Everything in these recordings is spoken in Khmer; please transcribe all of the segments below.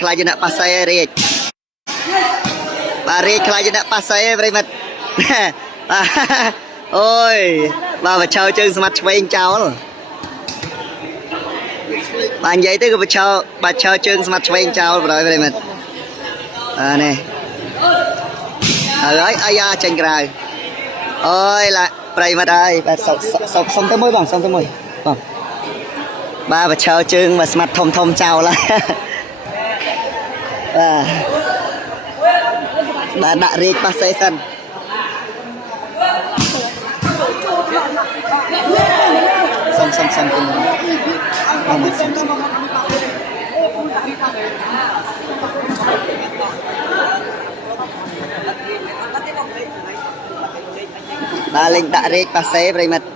ខ្លាចអ្នកប៉ាសែរាជបាទរាជខ្លាចអ្នកប៉ាសែប្រិមិត្តអូយបាទបឆោជើងស្មាត់ឆ្វេងចោលបាទនិយាយទៅគឺបឆោជើងស្មាត់ឆ្វេងចោលប្រិមិត្តនេះហើយអាយ៉ាចេញក្រៅអូយឡាប្រិមិត្តអើយបាទសុំទៅមួយបងសុំទៅមួយបងបាទបឆោជើងមកស្មាត់ធំចោលហើយបាទដាក់រាជប៉ាសេសិនសុំទៅបងមកសុំបាទលេងដាក់រាជប៉ាសេប្រិមិត្ត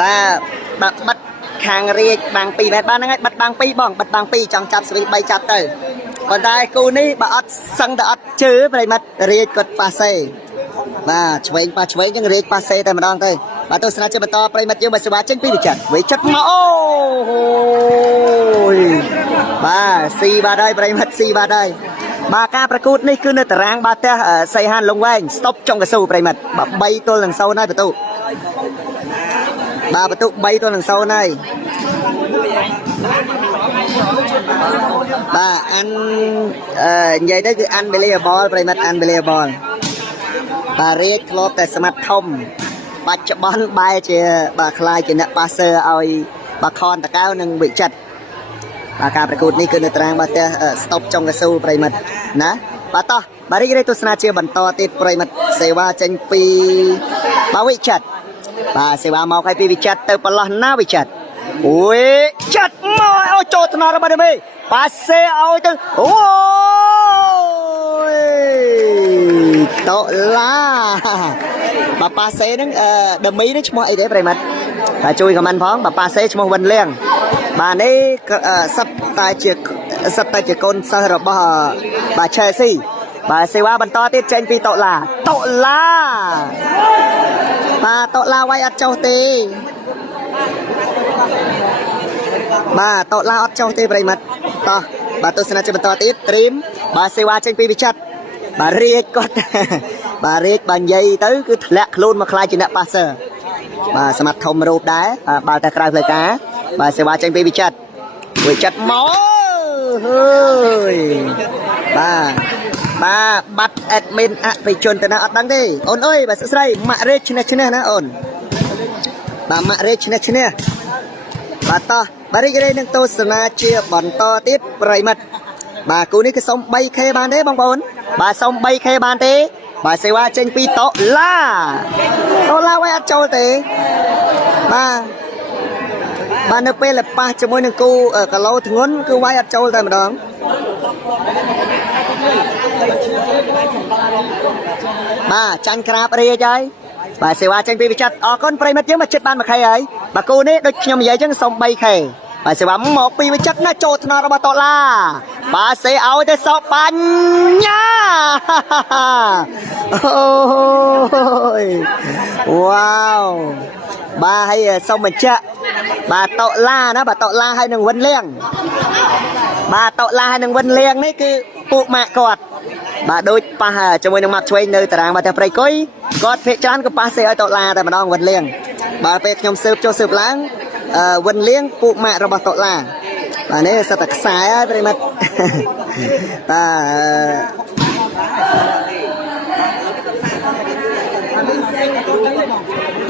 បាទបាត់ខាងរាជបាំង2ម៉ែត្របានហ្នឹងហើយបាត់បាំង2បងបាត់បាំង2ចង់ចាប់ស្វី3ចាប់ទៅប៉ុន្តែគូនេះបើអត់សឹងតែអត់ជើប្រិមិត្តរាជគាត់ប៉ាសេបាទឆ្វេងប៉ាឆ្វេងចឹងរាជប៉ាសេតែម្ដងទៅបាទទស្សនាជាបន្តប្រិមិត្តយើងបើសេវាចេញពីវិចិត្រមកអូយបាទស៊ីបាទហើយប្រិមិត្តស៊ីបាទហើយបាទការប្រកួតនេះគឺនៅតារាងបាល់ទះសីហានលងវែងស្តុបចុងកស៊ូប្រិមិត្តបាទ3ទល់នឹង0ហើយបន្ទុបាទបន្ទុ3ទល់នឹង0ហើយបាទនិយាយទៅគឺ unbelievable ប្រិមិត្ត unbelievable បាទរាជធ្លាប់តែស្មាត់ធំបច្ចុប្បន្នបែរជាបាទខ្លាយជាអ្នកប៉ាសឺឲ្យបាទខនតកៅនិងវិចិត្របាទការប្រកួតនេះគឺនៅតារាងបាល់ទះស្តុបចុងកស៊ូប្រិមិត្តណាបាទតោះបាទរីករាយទស្សនាជាបន្តទៀតប្រិមិត្តសេវាចេញពីបាទវិចិត្របាទសេវាមកឲ្យពីវិចិត្រទៅប្រឡោះណាវិចិត្រវិចិត្រមកឲ្យចូលថ្នាក់របស់នេះប៉ាសេឲ្យទៅអូយតូឡាបាទប៉ាសេហ្នឹងដមីនេះឈ្មោះអីទេប្រិមិត្តបាទជួយខមមិនផងបាទប៉ាសេឈ្មោះវិនលៀងបាទនេះសិតតែជាកូនសិស្សរបស់បាទឆេស៊ីបាទសេវាបន្តទៀតចេញពីតូឡាបាទតូឡាវាយអត់ចុះទេបាទតូឡាអត់ចុះទេប្រិមិត្តតោះបាទទស្សនាជាបន្តទៀតត្រៀមបាទសេវាចេញពីវិចិត្របាទរាជគាត់បាទរាជបាទនិយាយទៅគឺធ្លាក់ខ្លួនមកខ្លាចជាអ្នកប៉ាសឺបាទសមត្ថធំរូបដែរបាល់តែក្រៅផ្លូវការបាទសេវាចេញពីវិចិត្រមកហើយបាទបាត់អេដមីនអភិជនទៅណាអត់ដឹងទេអូនអើយបាទស្រីម៉ាក់រេឈ្នះណាអូនបាទម៉ាក់រេឈ្នះបាទតោះបាទរីករាយនឹងទស្សនាជាបន្តទៀតប្រិមិត្តបាទគូនេះគឺសុំ 3K បានទេបងប្អូនបាទសុំ 3K បានទេបាទសេវាចេញពីតូឡាវាយអត់ចូលទេបាទនៅពេលប៉ះជាមួយនឹងគូគីឡូធ្ងន់គឺវាយអត់ចូលតែម្ដងបាទចាញ់ក្រាបរាជហើយបាទសេវាចេញពីវិចិត្រអរគុណប្រិមិត្តយើងមកចិត្តបាន 1K ហើយបាទគូនេះដូចខ្ញុំនិយាយចឹងសុំ 3K បាទសេវាមកពីវិចិត្រណាចូលថ្នាក់របស់តូឡាបាទសេឲ្យទៅសោបញ្ញា អូយវ៉ាវបាទហើយសុំបញ្ជាក់បាទតូឡាណាបាទតូឡាហើយនឹងវិនលៀងបាទតូឡាហើយនឹងវិនលៀងនេះគឺពួកម៉ាក់គាត់បាទដូចប៉ះជាមួយនឹងម៉ាត់ឆ្វេងនៅតារាងបាទតែព្រៃគុយគាត់ភាកច្រើនក៏ប៉ះសេឲ្យតូឡាតែម្ដងវិនលៀងបាទពេលខ្ញុំស៊ើបចុះស៊ើបឡើងវិនលៀងពួកម៉ាក់របស់តូឡាបាទនេះសិតតែខ្សែហើយប្រិមិត្ត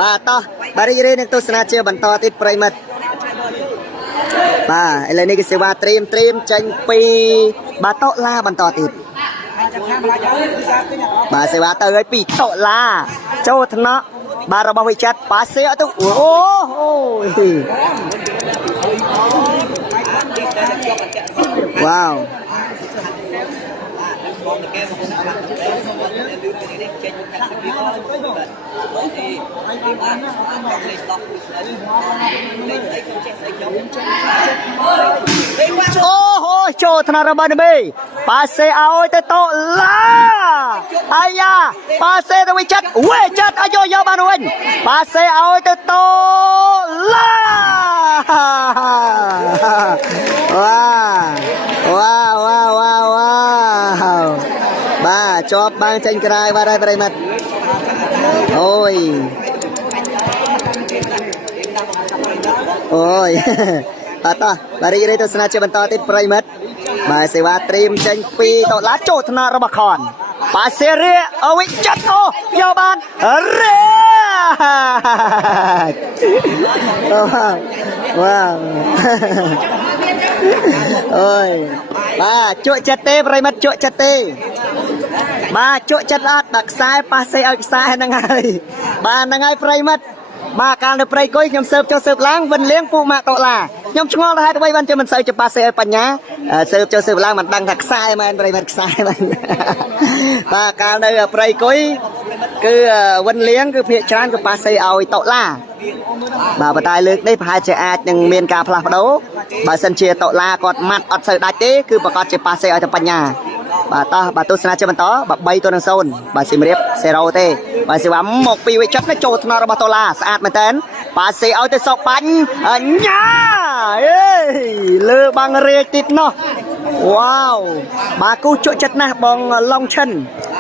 បាទតោះបាទរីករាយនឹងទស្សនាជាបន្តទៀតប្រិមិត្តបាទឥឡូវនេះគឺសេវាត្រៀមចេញពីបាទតូឡាបន្តទៀត bà sẽ bắt tới bị tội là châu thân nó bà rồi bao vây chặt bà sẽ tu ôi wow អូហូចូលថ្នាក់របស់នេះប៉ាសេឲ្យទៅតឡាអាយ៉ាប៉ាសេទៅវិចិត្រអាយយកបានវិញប៉ាសេឲ្យទៅតឡាវ៉ាបាទជាប់បានចេញក្រៅបាទហើយប្រិមិត្តអូយបាទតោះបាទរីករាយទស្សនាជាបន្តទៀតប្រិមិត្តបាទសេវាត្រៀមចេញពីតឡាចូលថ្នាក់របស់ខនប៉ាសេរីអវិចិត្រអូយកបានរេវ៉ាវអូយបាទជក់ចិត្តទេប្រិមិត្តជក់ចិត្តទេបាទជក់ចិត្តអត់ដាក់ខ្សែប៉ាសេឲ្យខ្សែហ្នឹងហើយបាទហ្នឹងហើយប្រិមិត្តបាទកាលនៅព្រៃគុយខ្ញុំស៊ើបចុះស៊ើបឡើងវិនលៀងពូម៉ាក់តឡាខ្ញុំឆ្ងល់ទៅហើយទៅបានជាមិនសូវជាប៉ាសេឲ្យបញ្ញាស៊ើបចុះស៊ើបឡើងមិនដឹងថាខ្សែមែនប្រិមិត្តខ្សែមែនបាទកាលនៅព្រៃគុយគឺវិនលៀងគឺភាគច្រើនគឺប៉ាសេឲ្យតឡាបាទបន្តែលើកនេះប្រហែលជាអាចនឹងមានការផ្លាស់ប្ដូរបើសិនជាតឡាគាត់ម៉ាត់អត់សូវដាច់ទេគឺប្រកាសជាប៉ាសេឲ្យតែបញ្ញាបាទតោះបាទទស្សនាជាបន្តបាទ3-0បាទសៀមរាប0ទេបាទសេវាមកពីវិចិត្រចូលថ្នាក់របស់តឡាស្អាតមែនតើប៉ាសេឲ្យទៅសុកបាញ់ញ៉ាអេលើបាំងរេតិចណោះវ៉ាវបាទគូជក់ចិត្តណាស់បងឡុងឈិន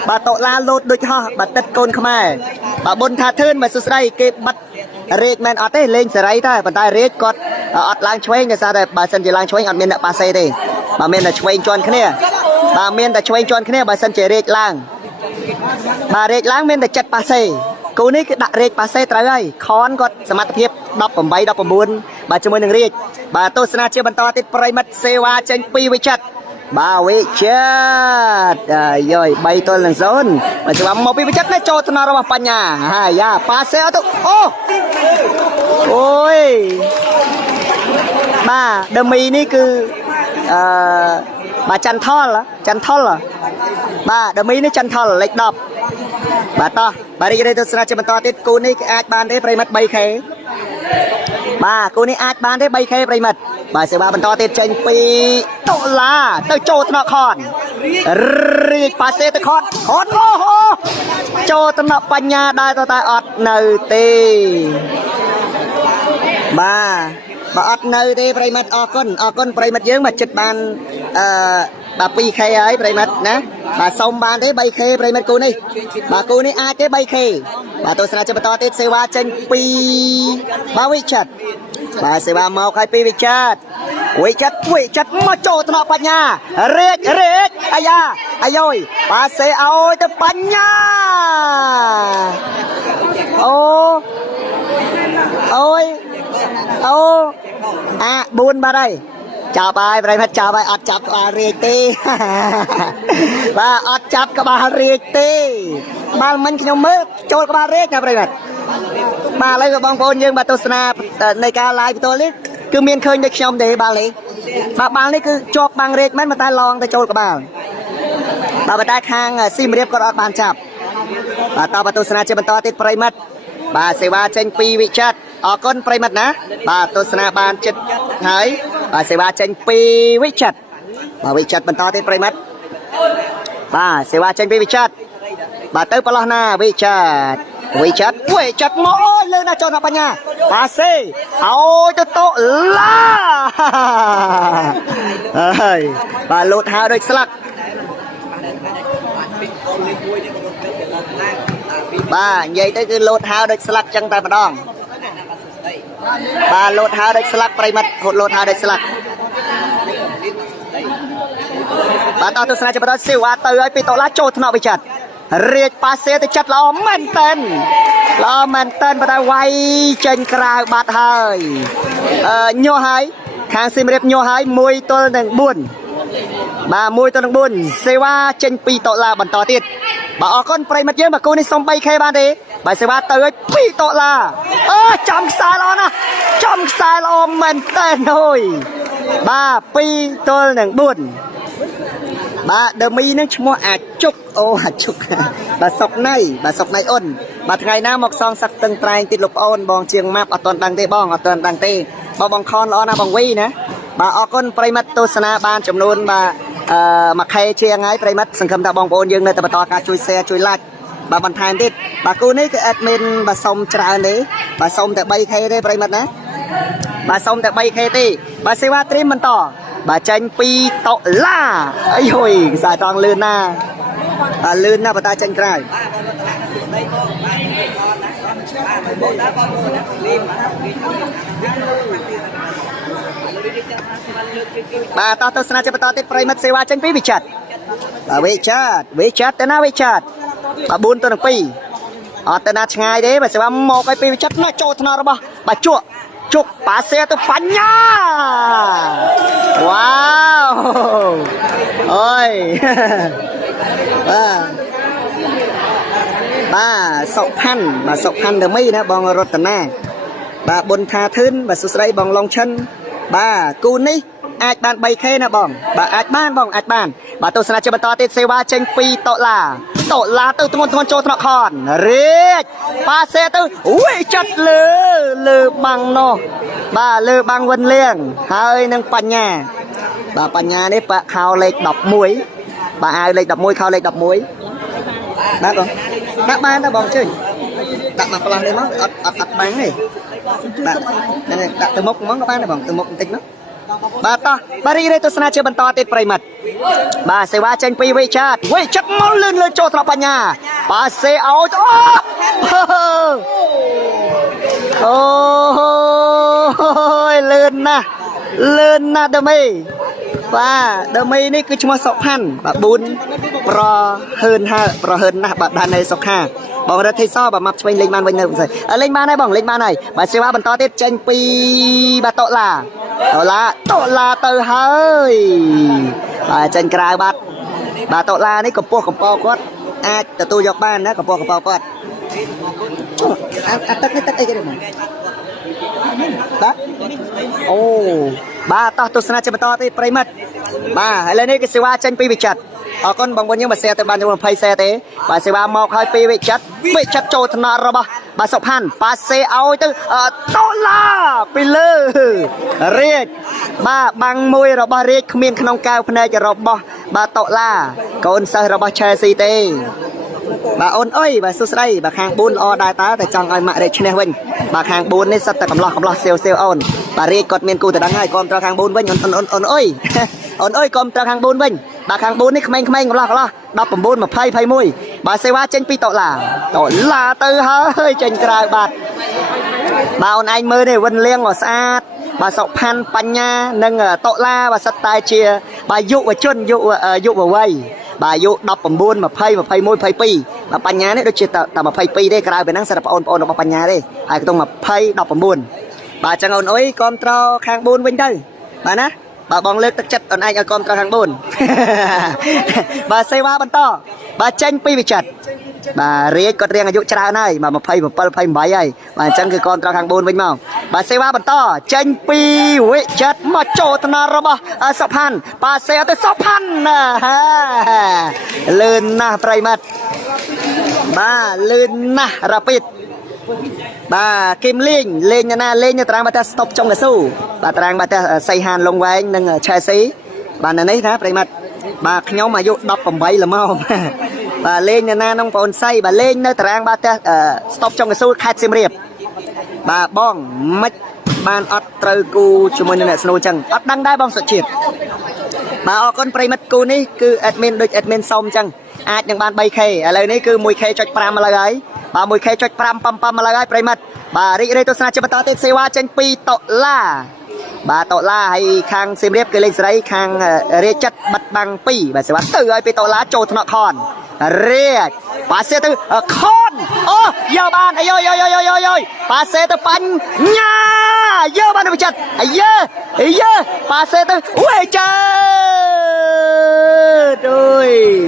បាទតឡាលោតដូចហោះបាទទឹកកូនខ្មែរបាទបុនថាធឿនបាទសួស្ដីគេបាត់រេកមែនអត់ទេលេងសេរីតែប៉ុន្តែរេកគាត់អត់ឡើងឆ្វេងដោយសារតែបើសិនជាឡើងឆ្វេងអត់មានអ្នកប៉ាសេទេបាទមានតែឆ្វេងជាន់គ្នាបាទមានតែឆ្វេងជាន់គ្នាបើសិនជារេកឡើងបាទរេកឡើងមានតែចិត្តប៉ាសេគូនេះគឺដាក់រេកប៉ាសេត្រូវហើយខនគាត់សមត្ថភាព18 19បាទជាមួយនឹងរេកបាទទស្សនាជាបន្តទៀតប្រិមិត្តសេវាចេញពីវិចិត្របាទវិចិត្រយោយ3-0បាទច្បាប់មកពីវិចិត្រនេះចូលថ្នាក់របស់បញ្ញាហាយ៉ាប៉ាសេទៅអូយបាទដឺមីនេះគឺបាទចន្ទថលបាទដឺមីនេះចន្ទថលលេខ10បាទតោះបាទរីករាយទស្សនាជាបន្តទៀតគូនេះអាចបានទេប្រិមិត្ត 3K បាទគូនេះអាចបានទេ 3K ប្រិមិត្តបាទសេវាបន្តទៀតចេញពីតឡាទៅចូលថ្នាក់ខនរីកប៉ាសេទៅខនអូហូចូលថ្នាក់បញ្ញាដែរតែអត់នៅទេបាទអត់នៅទេប្រិមិត្តអរគុណប្រិមិត្តយើងមកចិត្តបានបាទ 2K ហើយប្រិមិត្តណាបាទសុំបានទេ 3K ប្រិមិត្តគូនេះបាទគូនេះអាចទេ 3K បាទទស្សនាជាបន្តទៀតសេវាចេញពីបាទវិចិត្របាទសេវាមកឲ្យពីវិចិត្រមកចូលថ្នាក់បញ្ញារេកអាយ៉ាអាយ៉យប៉ាសេឲ្យទៅបញ្ញាអូយ4បាទហើយចាប់ហើយប្រិមិត្តចាប់ហើយអត់ចាប់ក្បាលរាជទេបាទអត់ចាប់ក្បាលរាជទេបាទមិញខ្ញុំមើលចូលក្បាលរាជណាប្រិមិត្តបាទឥឡូវក៏បងប្អូនយើងបាទទស្សនានៃការ live ផ្ទាល់នេះគឺមានឃើញដូចខ្ញុំទេបាល់នេះបាទបាល់នេះគឺជាប់បាំងរាជមែនតែឡងទៅចូលក្បាលបាទប៉ុន្តែខាងសៀមរាបគាត់អត់បានចាប់បាទតបទស្សនាជាបន្តទៀតប្រិមិត្តបាទសេវាចេញពីវិចិត្រអរគុណប្រិមិត្តណាបាទទស្សនាបានចិត្តហើយបាទសេវាចេញពីវិចិត្របាទវិចិត្របន្តទៀតប្រិមិត្តបាទសេវាចេញពីវិចិត្របាទទៅប្រឡោះណាវិចិត្រមកអូយលើណាចូលណាបញ្ញាប៉ាសេឲ្យទៅតឡាហើយបាទលោតហើដូចស្លឹកបាទនិយាយទៅគឺលោតហើដូចស្លឹកចឹងតែម្ដងបាទលោតហើដូចស្លឹកប្រិមិត្តហូតលោតហើដូចស្លឹកបាទតោះទស្សនាចាប់ដល់សេវាទៅឲ្យពីតឡាចូលថ្នាក់វិចិត្ររាជប៉ាសេទៅចិត្តល្អមែនតែនបើតែវាយចេញក្រៅបាត់ហើយញាស់ហើយខាងសៀមរាបញាស់ហើយ1-4បាទ1-4សេវាចេញពីតឡាបន្តទៀតបាទអរគុណប្រិមិត្តយើងបាទគូនេះសុំ 3K បានទេបាទសេវាទៅឲ្យ2ដុល្លារចំខ្សែល្អណាស់ចំខ្សែល្អមែនតែនអើយ ba pi tôi nâng buồn ba đờ mi nó mua chúc ô chúc bà sọc này ôn bà ngày nào một son sắc từng trai tiết lục ôn bong chiêng map ở toàn đăng tê bong ở toàn đăng tê bong con lo na bong vi nè bà ở con primat tô sana ban chấm nôn bà mặc hay chiêng ấy primat sừng khâm ta bong ôn dương nơi ta to cá chui xe chui lạch bà bàn thay tít bà cô này cái admin bà xong trả đấy bà xong tại bay khay đấy primat nè bà xong tại bay khay tê bà sẽ qua trim mình to bà tranh pi tọ la ấy hồi giải toàn lươn na lươn na bà ta tranh cài bà ta tôi sẽ cho bà ta tiếp primat sẽ qua tranh pi bị chặt bà bị chặt tên nào bị chặt bà buôn tôi được pi ở tên nào ngay đấy bà sẽ qua một cái pi bị chặt nó cho thằng nào bà chua chúc bà xe tôi phán nha wow ôi bà sọc khăn được mấy nè bong rốt tận nè bà bồn thà thưn bà sụt dây bong long chân bà cu ní ai ban bay khe nè bong bà ai ban bà tôi sẽ cho bà to tết xe ba tranh pi tọ là từ thôn cho thọ khòn riết bà xe từ ui chặt lư bằng nó bà lư bằng vân liền hơi nâng pan nhà bà pan nhà đấy bà khao lệch đọc muối bà ai lệch đọc muối khao lệch đọc muối bác không bác ban đã bong chứ đặt mặt làm đây món ập bán này đặt từ mốc món các bạn này bong từ mốc tinh nó bà đi đây tôi sẽ chơi bắn to tết primat bà sẽ qua tranh pi chặt món lên cho thọ pan nhà bà sẽ áo ôi lên na đam mê và đam mê này cứ cuma sọc hành bà bún pro hơn na bà đàn này sọc hà bọn ra thấy sao bà mặc lên ban bên này lên ban này bỏng lên ban này bà sẽ qua bắn to tết tranh pi bà tọ là từ hơi bà tranh cài bà tọ là này cầm po quát ai từ tôi dọc ban đó cầm po quát tắt cái này đó ô bà tôi sẽ cho bà to tới primat bà hãy lên đây cái xe qua tranh pi bị chặt ở con bằng bao nhiêu mà xe tới ban cho phay xe thế bà xe qua một hai pi bị chặt trâu thằng nào rồi bà sọc hành bà xe ao tới to la pi lư riết bà bằng môi rồi bà riết miên khăn cao phần này cho rồi bà to la con sao rồi bà chơi gì thế bà ôn ơi bà sút đây bà khang bún o đai táแต่จังไอ้มาได้ชนะวินbà khang búnนี่สัตว์แต่กำลังเซลôn bà riếtกดเมียนกูแต่ดังไงกอมตราkhang búnวินôn ơi ôn ơiกอมตราkhang búnวินbà khang búnนี่ขมิ้นกำลังดับปุ่มบนมาไพ่มวยbàเซวาเจนปีโตลาtừ hơiเจนกลายบัดbà ôn anh mơ nàyวินเลี้ยงหัวสะอาดbà sọcพันปัญญาหนึ่งโตลาbàสัตตายเชียbàยุว่าชนยุว่าไว้bàยุดับปุ่มบนมาไพ่มวยไพ่ปีbàปัญญาเนี่ยโดยเฉพาะแต่มาไพ่ปีได้กลายเป็นนักสระปอนมาปัญญาได้ไอ้ก็ต้องมาไพ่ดับปุ่มบนbàจังเอ้ยกอมตราขางบนวิ่งได้bàนะbà bongเลิกตักจัดไอ้ก็กอมตราขางบนbàเซวาบันต่อbà tranh pi bị chặt bà riết có riêngอายุชราnày màไพ่ใบไอ้bàจังคือกอมตราขางบนวิ่งมาbàเซวาบันต่อtranh piวิจัดมาโจทนาระบะสะพันbàเซวตัวสะพันนะเลื่อนนะไพรมัดbàเลื่อนนะระปิดbà kim lên như trang bà ta stop trong cái su bà trang bà ta xây hàn lông quay nâng chai xí bà này nấy thế mặt bà nhau mà dụ đọc cầm bay là mau bà lên như na nông còn xây bà lên nơi trang bà ta stop trong cái su khai sim riệp bà bong mất ban ớt trừ cu cho mình là snow chẳng ớt đăng đai bong sợi triệt bà ở con primat cu ní cứ admin đôi admin xong chẳng ai những ban bay khe ở đây ní cứ mùi khe cho pram là gái bà mùi khe cho pram là gái primat bà đi đây tôi sẽ cho bà ta tên xe qua tranh pi tọ la bà tọ la hay khang sim riệp cái lên giấy khang rê chất bật bằng pi bà sẽ bắt từ ai pi tọ la trâu thọ khòn rê bà sẽ từ khòn ô giờ bàn ai ơi bà sẽ từ bánh nha giờ bàn được chặt ai giờ bà sẽ từ ui trời ơi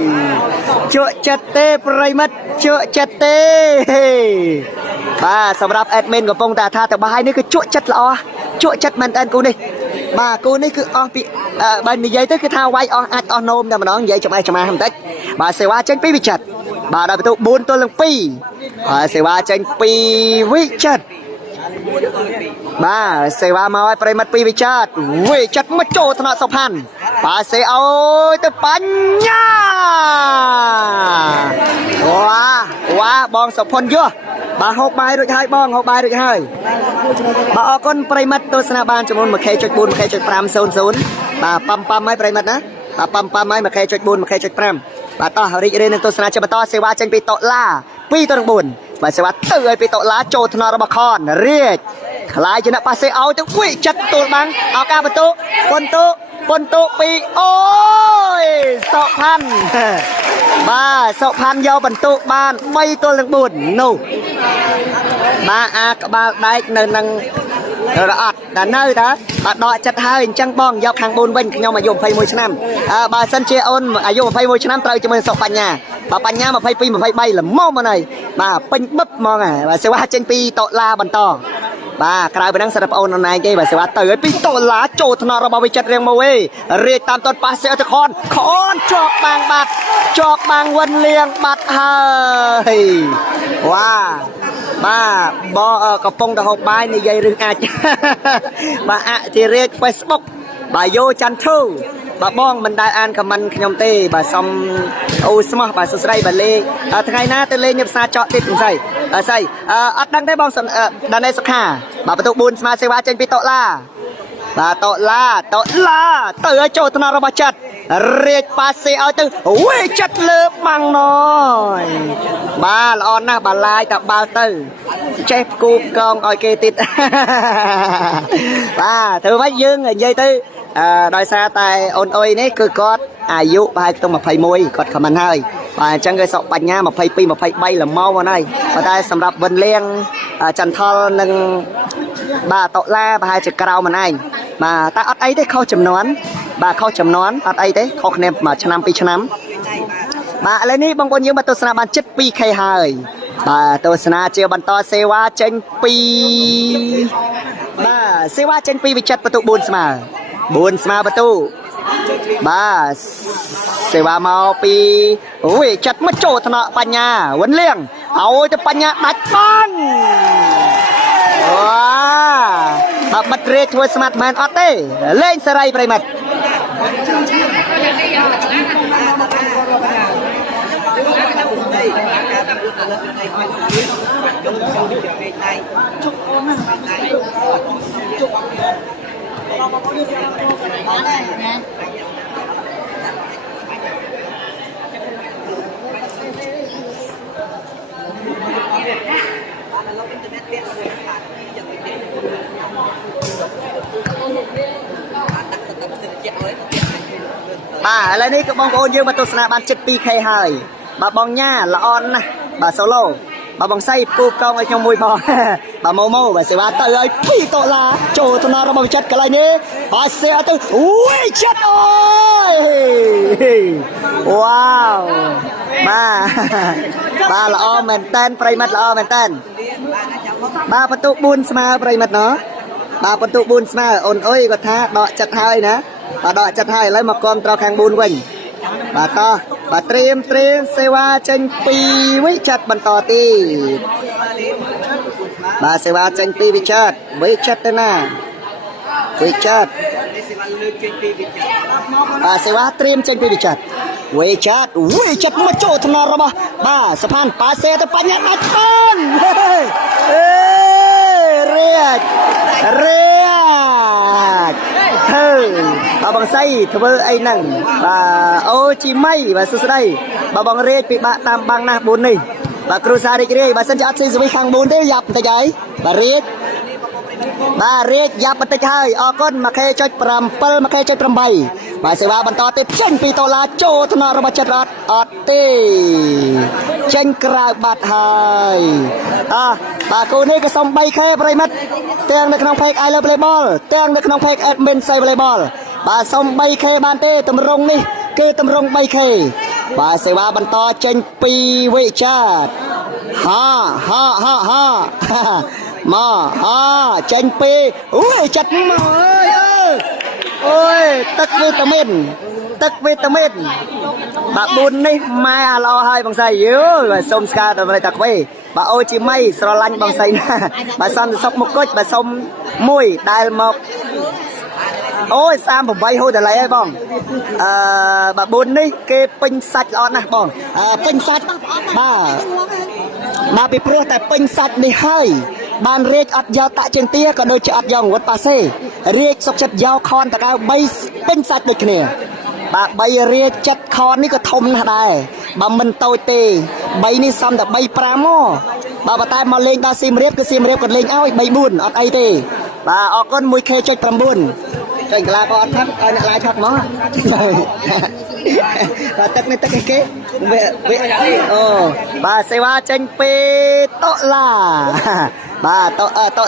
chỗ chặt tê primat chỗ chặt tê bàสำหรับแอดมินกับปงตาท่าแต่บ่ายนี่คือจุ๊จัดละอ๋อจุ๊จัดมันแอนกูนี่ bà cô này cứ o bị bà mình giấy tới cái thao quay o ạt o nôm nè mà nó giấy chậm ai không thích bà sẽ qua trên pi chặt bà đã bị tụ 4 ตัว lần pi bà sẽ qua trên pi với chặt bà sẽ qua mau ai mất pi với chặt với chặt mất chỗ thằng nào sập hành bà sẽ ao tới bắn nhaว้าบองสพลยั่วบาหกใบด้วยให้บองหกใบด้วยให้บาออกก้นปริมัดตัวสนาบานจำนวนมาเคจุดบุญมาเคจุดพรำ00บาปั๊มไม่ปริมัดนะบาปั๊มไม่มาเคจุดบุญมาเคจุดพรำบาต่อหาริเรนตัวสนาจะมาต่อเสวาจังปีโตล่าปีตัวบุญบาเสวาเตยปีโตล่าโจทนารบคอนเรียกคลายชนะปาเซเอาจะวิ่งจัดตัวบังเอากาประตูปนตุปีโอ้ยสองพันบ้าสองพันยาวบรรทุกบ้านไม่ตัวหนึ่งบุญนู่บ้าอากบ้าได้เนินนังระอัดแต่เนื้อนะบ้าดอยจัดให้จังบ้องยาวข้างบนเว้นขยมอายุไฟมวยชนะบ้าสันเจออนอายุไฟมวยชนะเตยจะมือสองปัญญาบ้าปัญญามาไฟปีมาไฟใบหรือม่อมาไหนบ้าเป็นบึ๊บมองบ้าเสวะเจนปีโตลาบรรทองบ้ากลายเป็นนังสารพัดนายเกย์แบบเสวะเตยปีโตลาโจทนารบวิจัดเรียงมาเวเรียกตามต้นปาเสียตะคอนจอกบางบัดจอกบางวันเลียงบัดเฮ้ยว้าบ้าบอกระปงตะหกใบในใยรึงอาจบ้าอะที่เรียกเฟซบุ๊กบ้าโยจันทูบ้าบ้องมันได้อ่านคำมันขยมเต้บ้าซอมโอสมอบ้าสุดไส้บ้าเล่ทั้งไงนะเตเล่เงียบซาเจาะติดใส่ใส่อัดดังได้บ้องดันได้สักห้าบ้าประตูบุญสมาเซวาเจนปิโตล่าบ้าโตล่าเตยโจทนารบจัดเรียกปาเซเอาตึงเวจัดเลือบมังน้อยบ้าละอ่อนนะบ้าลายแต่บ้าตึงเชฟกูกองออยเกติดบ้าเธอไม่ยืงไงยัยตึงโดยซาแต่อนโอยนี่คือกอดอายุไปต้องมาไฟมวยกอดขมันให้จังเกยสอบปัญญามาไฟปีมาไฟใบละเมาวันนี้มาได้สำหรับวันเลี้ยงจันทร์หนึ่งบ้าโตล่าบ้าจะกราวมันไอ้มาแต่อัดไอ้ได้เข้าจำนวนบ้าเข้าจำนวนอัดไอ้ได้เข้าคะแนนมาชนะปีชนะมาอะไรนี่บางคนยังมาตัวสนาบัน7 ปีใครหายบ้าตัวสนาเจียวบันต่อเซวาเจนปีบ้าเซวาเจนปีไปจัดประตูบุญสมาประตูบ้าเสวามาปีโอ้ยจัดมาโจทนะปัญญาวันเลี้ยงเอาจะปัญญาดัดปันว้าบัดเรทัวสมัตแมนออเต้เล่นสไลด์ไปหมดบ้าอะไรนี่ก็บองโอนยืมมาตัวสนาบัน7 ปีใครหายบ้าบองญ่าละอ่อนนะบ้าโซโล่บ้าบองไส้ปูกองไอ้ขโมยบอบ้าโมบ้าเสวาเตยปีโตลาโจทนาเราบางจัดกันอะไรนี่บ้าเสียตึงอุ้ยจัดโอ้ยว้าวบ้าละอ่อนแมนเต้นปริมัดละอ่อนแมนเต้นบ้าประตูบุญสมาปริมัดเนาะบ้าประตูบุญสมาอ่อนโอ้ยก็ท้าดอกจัดให้นะดอกจัดให้แล้วมากรมตรอแข่งบุญวิ่งบ้าต่อบ้าเตรียมเซวาเจนปีวิจัดบรรทอตีบ้าเซวาเจนปีวิจัดนะวิจัดบ้าเซวาเตรียมเจนปีวิจัดวิจัดมาโจทนาระบ้าสะพานปาเซตปัญญาอัดปันเรียกบ้าบังไส้ทเวอไอ้นั่งบ้าโอจิไม่บ้าสุดได้บ้าบังเรียกปีบ้าตามบางนาบุญนี่บ้ากรูซาเรียกบ้าสัญญาซื้อสวิขังบุญได้ยับแต่ใหญ่บ้าเรียกยับปัตตานีออกก้นมาแค่ใจปรำเปิลมาแค่ใจปรำใบมาเสวาบรรทอติเช่นปีโตลาโจธนารบจัดรัดอดตีเช่นกราบบัดหายบากูนี่ก็ส่งใบแค่ปริมัดเตียงในขนมเพกไอเลอร์เพลย์บอลเตียงในขนมเพกแอดมินไซเพลย์บอลบาส่งใบแค่บานเต้ตำรงนี่คือตำรงใบแค่บาเสวาบรรทอเช่นปีวิจัดฮ่ามาเจนปีอุ้ยจัดมา ទឹកវីតាមីនបាទ4នេះម៉ែអាឡោហើយបងស្រីយូបាទសុំស្ការដល់តាខ្វេបាទអូជីម៉ៃស្រឡាញ់បងស្រីណាបាទសំសុកមកគុជបាទសុំមួយដែលមកអូយ38ហូតតម្លៃហើយបងបាទ4នេះគេពេញសាច់ល្អណាស់បងពេញសាច់បាទពីព្រោះតែពេញសាច់នេះហើយបានរាជអត់យកតាក់ជើងទាក៏ដូចជាអត់យកងួតប៉ាសេរាជសុកចិត្តយកខនតកៅ3ពេញសាច់ដូចគ្នាបាទ3រាជចិត្តខននេះក៏ធំណាស់ដែរបើមិនតូចទេ3នេះសំតែ3 5មកបាទតែមកលេងដល់សៀមរាបគឺសៀមរាបក៏លេងឲ្យ3 4អត់អីទេបាទអរគុណ 1K.9 ចុញកលាក៏អត់ថឹកឲ្យអ្នកឡាយថឹកមកបាទទឹកនេះទឹកអីគេវាអូបាទសេវាចេញពីតុលាបាទតុ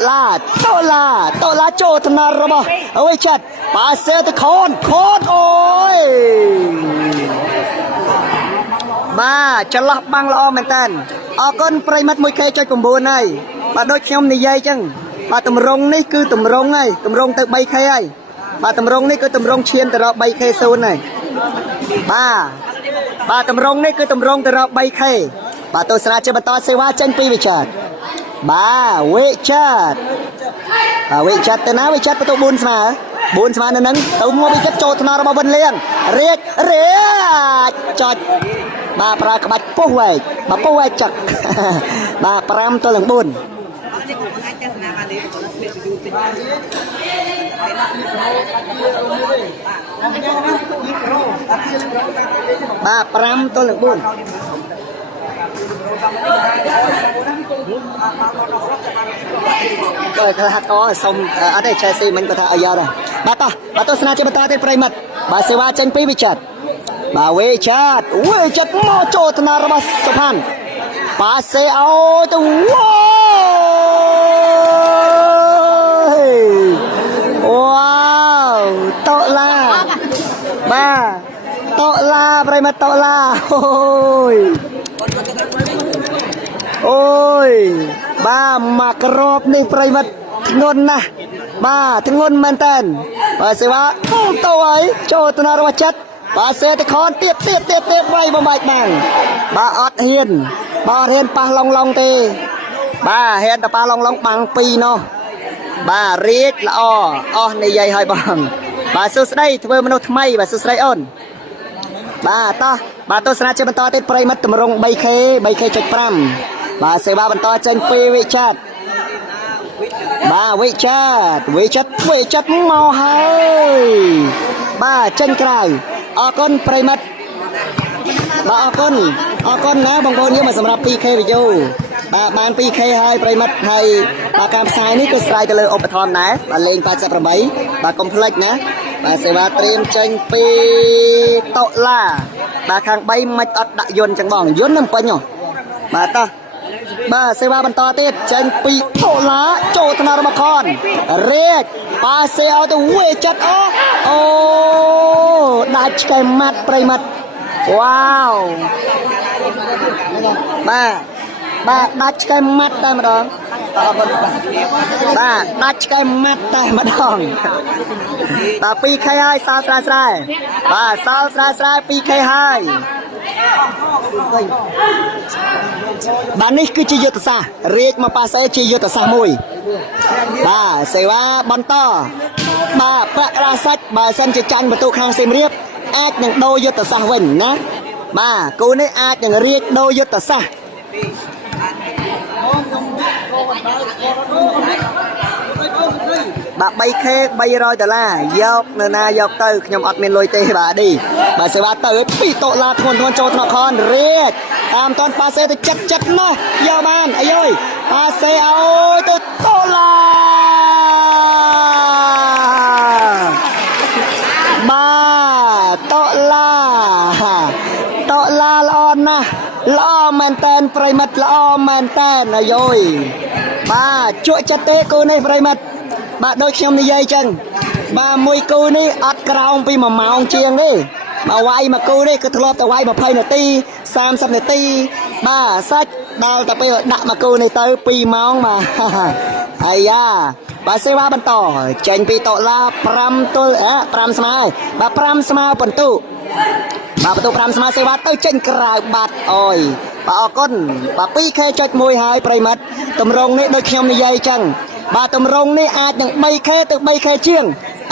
លាចូលថ្នាក់របស់អើយចាត់បាទសេទៅខនអូយបាទចន្លោះបាំងល្អមែនតើអរគុណប្រិមិត្ត 1K.9 ហើយបាទដូចខ្ញុំនិយាយចឹងបាទតម្រងនេះគឺតម្រងហើយតម្រងទៅ 3K ហើយបាទតម្រងនេះគឺតម្រងឈានទៅរក 3K 0ហើយបាទតម្រងនេះគឺតម្រងទៅរក 3K បាទទស្សនាជាបន្តសេវាចេញពីវិចារបាទវិចារទៅណាវិចារបន្ទូ4ស្មើនៅនឹងទៅមកវិចារចូលថ្នាក់របស់វិនលៀងរាជចុចបាទប្រើក្បាច់ពុះវែកបាទពុះវែកចឹកបាទ5 ទល់នឹង 4បាទ5 ទល់នឹង 4ក៏ថាតសុំអត់ទេ Chelsea មិនក៏ថាអាយ៉ដែរបាទទស្សនាជាបន្តទៀតប្រិមិត្តបាទសេវាចេញពីវិចិត្របាទវេចាត់មកចូលថ្នាក់របស់សុផាន់បាទសេឲ្យទៅវ៉ាវតុលាបាទតុលាប្រិមិត្តតុលាអូយបាទមកក្របនេះប្រិមិត្តធ្ងន់ណាស់បាទធ្ងន់មែនតើបាទសេវាទៅហើយចូលថ្នាក់របស់ចិត្តបាទសេតខនទៀតវាយបំបាច់បានបាទអត់ហ៊ានប៉ះឡងទេបាទហ៊ានតែប៉ះឡងបាំង2នោះបាទរាជល្អអស់និយាយឲ្យបងបាទសួស្ដីធ្វើមនុស្សថ្មីបាទសួស្ដីអូនបាទទស្សនាជាបន្តទៀតប្រិមិត្តតម្រង 3K.5 បាទសេវាបន្តចេញពីវិចិត្របាទវិចិត្រមកហើយបាទចេញក្រៅអរគុណប្រិមិត្តបាទអរគុណណាបងប្អូនយើងមកសម្រាប់ 2K វីដេអូបាទបាន 2K ហើយប្រិមិត្តហើយបាទការផ្សាយនេះគឺស្រ័យទៅលើឧបត្ថម្ភដែរបាទលេង88បាទកុំភ្លេចណាបាទសេវាត្រៀមចេញពីតុលាបាទខាង3មិនអត់ដាក់យន្តចឹងបងយន្តនឹងពេញហ៎បាទបាទសេវាបន្តទៀតចេញពីតុលាចូលថ្នាក់របស់ខនរាជបាទសេឲ្យទៅវេចិត្តអូដាច់ឆ្កែម៉ាត់ប្រិមិត្តវ៉ាវបាទដាច់ឆ្កែម៉ាត់តែម្ដងបាទដាច់ឆ្កែម៉ាត់តែម្ដងបាទ 2K ហើយសល់ស្រាយបាទសល់ស្រាយ 2K ហើយបាទនេះគឺជាយុទ្ធសាស្ត្ររាជមកប៉ាសេជាយុទ្ធសាស្ត្រមួយបាទសេវាបន្តបាទប្រាក់ក្រាសាច់បើសិនជាចាញ់បន្ទុកខាងសៀមរាបអាចនឹងដូរយុទ្ធសាស្ត្រវិញណាបាទគូនេះអាចនឹងរាជដូរយុទ្ធសាស្ត្របាទ 3K $300យកនៅណាយកទៅខ្ញុំអត់មានលុយទេបាទឌីបាទសេវាទៅពីតុលាធ្ងន់ចូលថ្នាក់ខនរាជតាមតនប៉ាសេទៅចិត្តនោះយកបានអីអើយប៉ាសេឲ្យទៅតុលាបាទតុលាល្អណាស់ល្អមែនតែនប្រិមិត្តល្អមែនតែនអាយអើយបាទជក់ចិត្តទេគូនេះប្រិមិត្តបាទដូចខ្ញុំនិយាយចឹងបាទមួយគូនេះអត់ក្រោមពី1ម៉ោងជាងទេមកវាយមកគូនេះគឺធ្លាប់តែវាយ20នាទី30នាទីបាទសាច់ដល់តែពេលដាក់មកគូនេះទៅ2ម៉ោងបាទអាយ៉ា បាទសេវាបន្តចេញពីតុលា5ទល់5ស្មើបាទ5ស្មើបន្ទុបាទបន្ទុ5ស្មើសេវាទៅចេញក្រៅបាត់អើយបាទអរគុណបាទ 2K ចុច1ហើយប្រិមិត្តតម្រងនេះដូចខ្ញុំនិយាយអញ្ចឹងបាទតម្រងនេះអាចនឹង 3K ទៅ 3K ជាង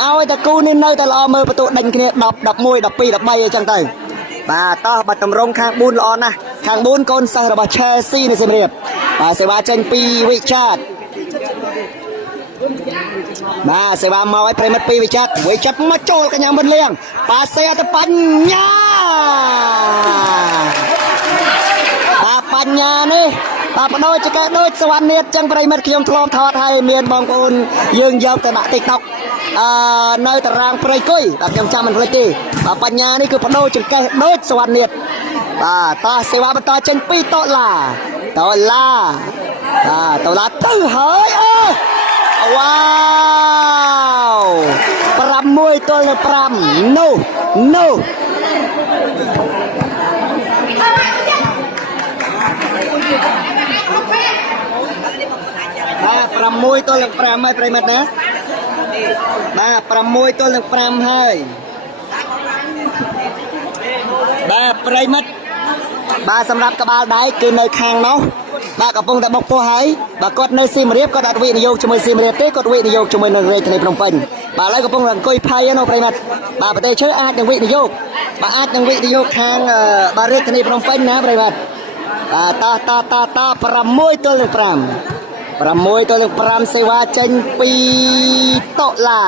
ឲ្យតែគូនេះនៅតែល្អមើលបន្ទុដេញគ្នា10 11 12 13អញ្ចឹងទៅបាទតោះបាទតម្រងខាង4ល្អណាស់ខាង4កូនសិស្សរបស់ Chelsea នៅសៀមរាបបាទសេវាចេញពីវិចាតបាទសេវាមកឲ្យប្រិមិត្តពីវិចាតមកចូលកញ្ញាមុនលៀងប៉ាសេទៅបញ្ញាបាទបញ្ញានេះបាទបដូរចកដូចសវណ្ណនាតចឹងប្រិមិត្តខ្ញុំធ្លាប់ថតឲ្យមានបងប្អូនយើងយកទៅដាក់ TikTok នៅតារាងព្រៃគុយបាទខ្ញុំចាំមិនភ្លេចទេបាទបញ្ញានេះគឺបដូរចង្កេះដូចសវណ្ណនាតបាទតោះសេវាបន្តចេញពីតុលាទៅហើយវ៉ាវ6ទល់នឹង5 no បាទ6ទល់នឹង5ហើយប្រិមិត្តណាបាទ6ទល់នឹង5ហើយបាទប្រិមិត្តបាទសម្រាប់ក្បាលដៃគឺនៅខាងនោះបាទកំពុងតែបុកពោះហើយបាទគាត់នៅសៀមរាបគាត់អត់វិនិយោគជាមួយសៀមរាបទេគាត់វិនិយោគជាមួយនៅរាជធានីភ្នំពេញបាទឥឡូវកំពុងតែអង្គុយផៃហ្នឹងប្រិមិត្តបាទប្រទេសឈើអាចនឹងវិនិយោគបាទអាចនឹងវិនិយោគខាងបាទរាជធានីភ្នំពេញណាប្រិមិត្តបាទត6ទល់នឹង5 6ទល់នឹង5សេវាចេញពីតុលា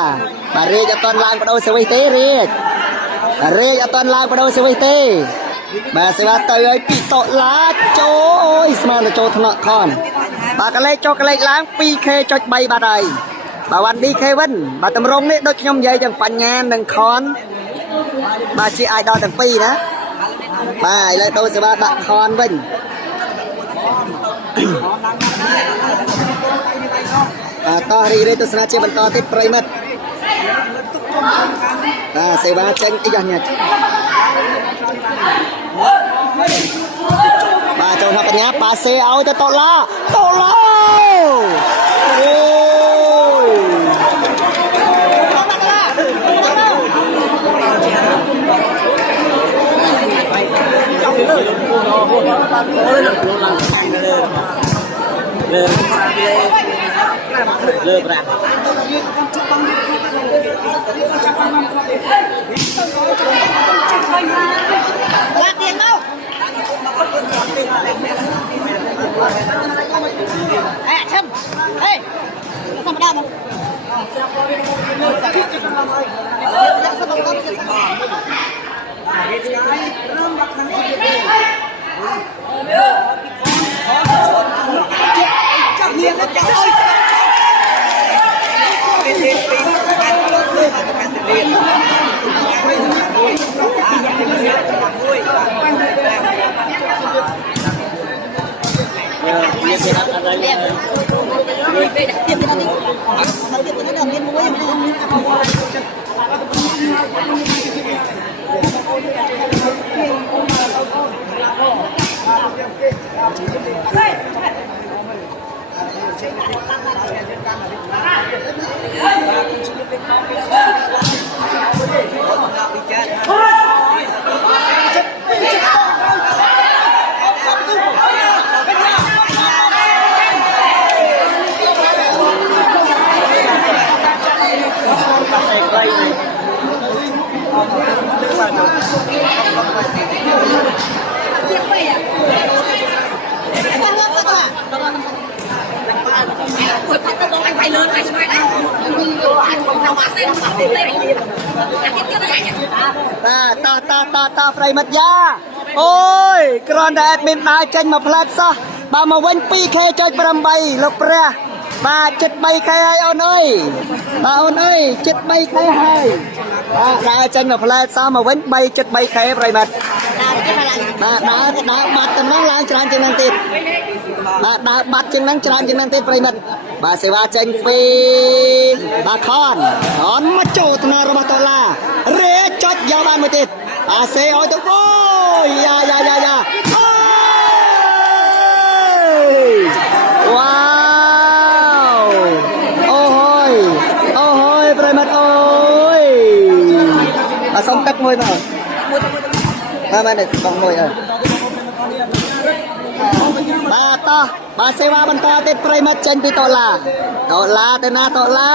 បាទរាជអត់តន់ឡើងបដូរសេវីសទេរាជអត់តន់ឡើងបដូរសេវីសទេបាទសេវាទៅឲ្យពីតុលាចូលអូយស្មានទៅចូលថ្នាក់ខនបាទកលេចចូលកលេចឡើង 2K ចុច3បាត់ហើយបាទ 1DK វិញបាទតម្រងនេះដូចខ្ញុំនិយាយទាំងបញ្ញានិងខនបាទជាអាយដល់ទាំងពីរណាបាទឥឡូវដូរសេវាដាក់ខនវិញតោះរីករាយទស្សនាជាបន្តទៀតប្រិមិត្តសេវាចេញអីយ៉ាងនេះបាទចូលថាបញ្ញាប៉ាសេឲ្យទៅតុលាអូលើប្រាក់ឡាទៀងមកឈឹមហេធម្មតាមកតាប្រិមិត្តយ៉ាអូយគ្រាន់តែអេដមីនដើរចេញមកផ្លែតសោះបើមកវិញ 2K ចុច8លោកព្រះបាទចិត្ត 3K ហើយអូនអើយបាទអូនអើយចិត្ត 3K ហើយដើរចេញមកផ្លែតសោះមកវិញ 3.3K ប្រិមិត្តបាទដើរបាត់តំណងឡើងច្រើនជាងនឹងទៀតបាទដើរបាត់ជាងនឹងច្រើនជាងនឹងទៀតប្រិមិត្តបាទសេវាចេញពីបាទខនមកចូលថ្នាក់របស់ដុល្លាររេចុចយកបានមួយទៀតសេឲ្យទៅអូយយ៉ាអូយវ៉ាវអូហ សុំទឹកមួយមកមកនេះកង់មួយបាទតោះបាទសេវាបន្តទៀតប្រិមិត្តចេញពីតុលាទៅណាតុលា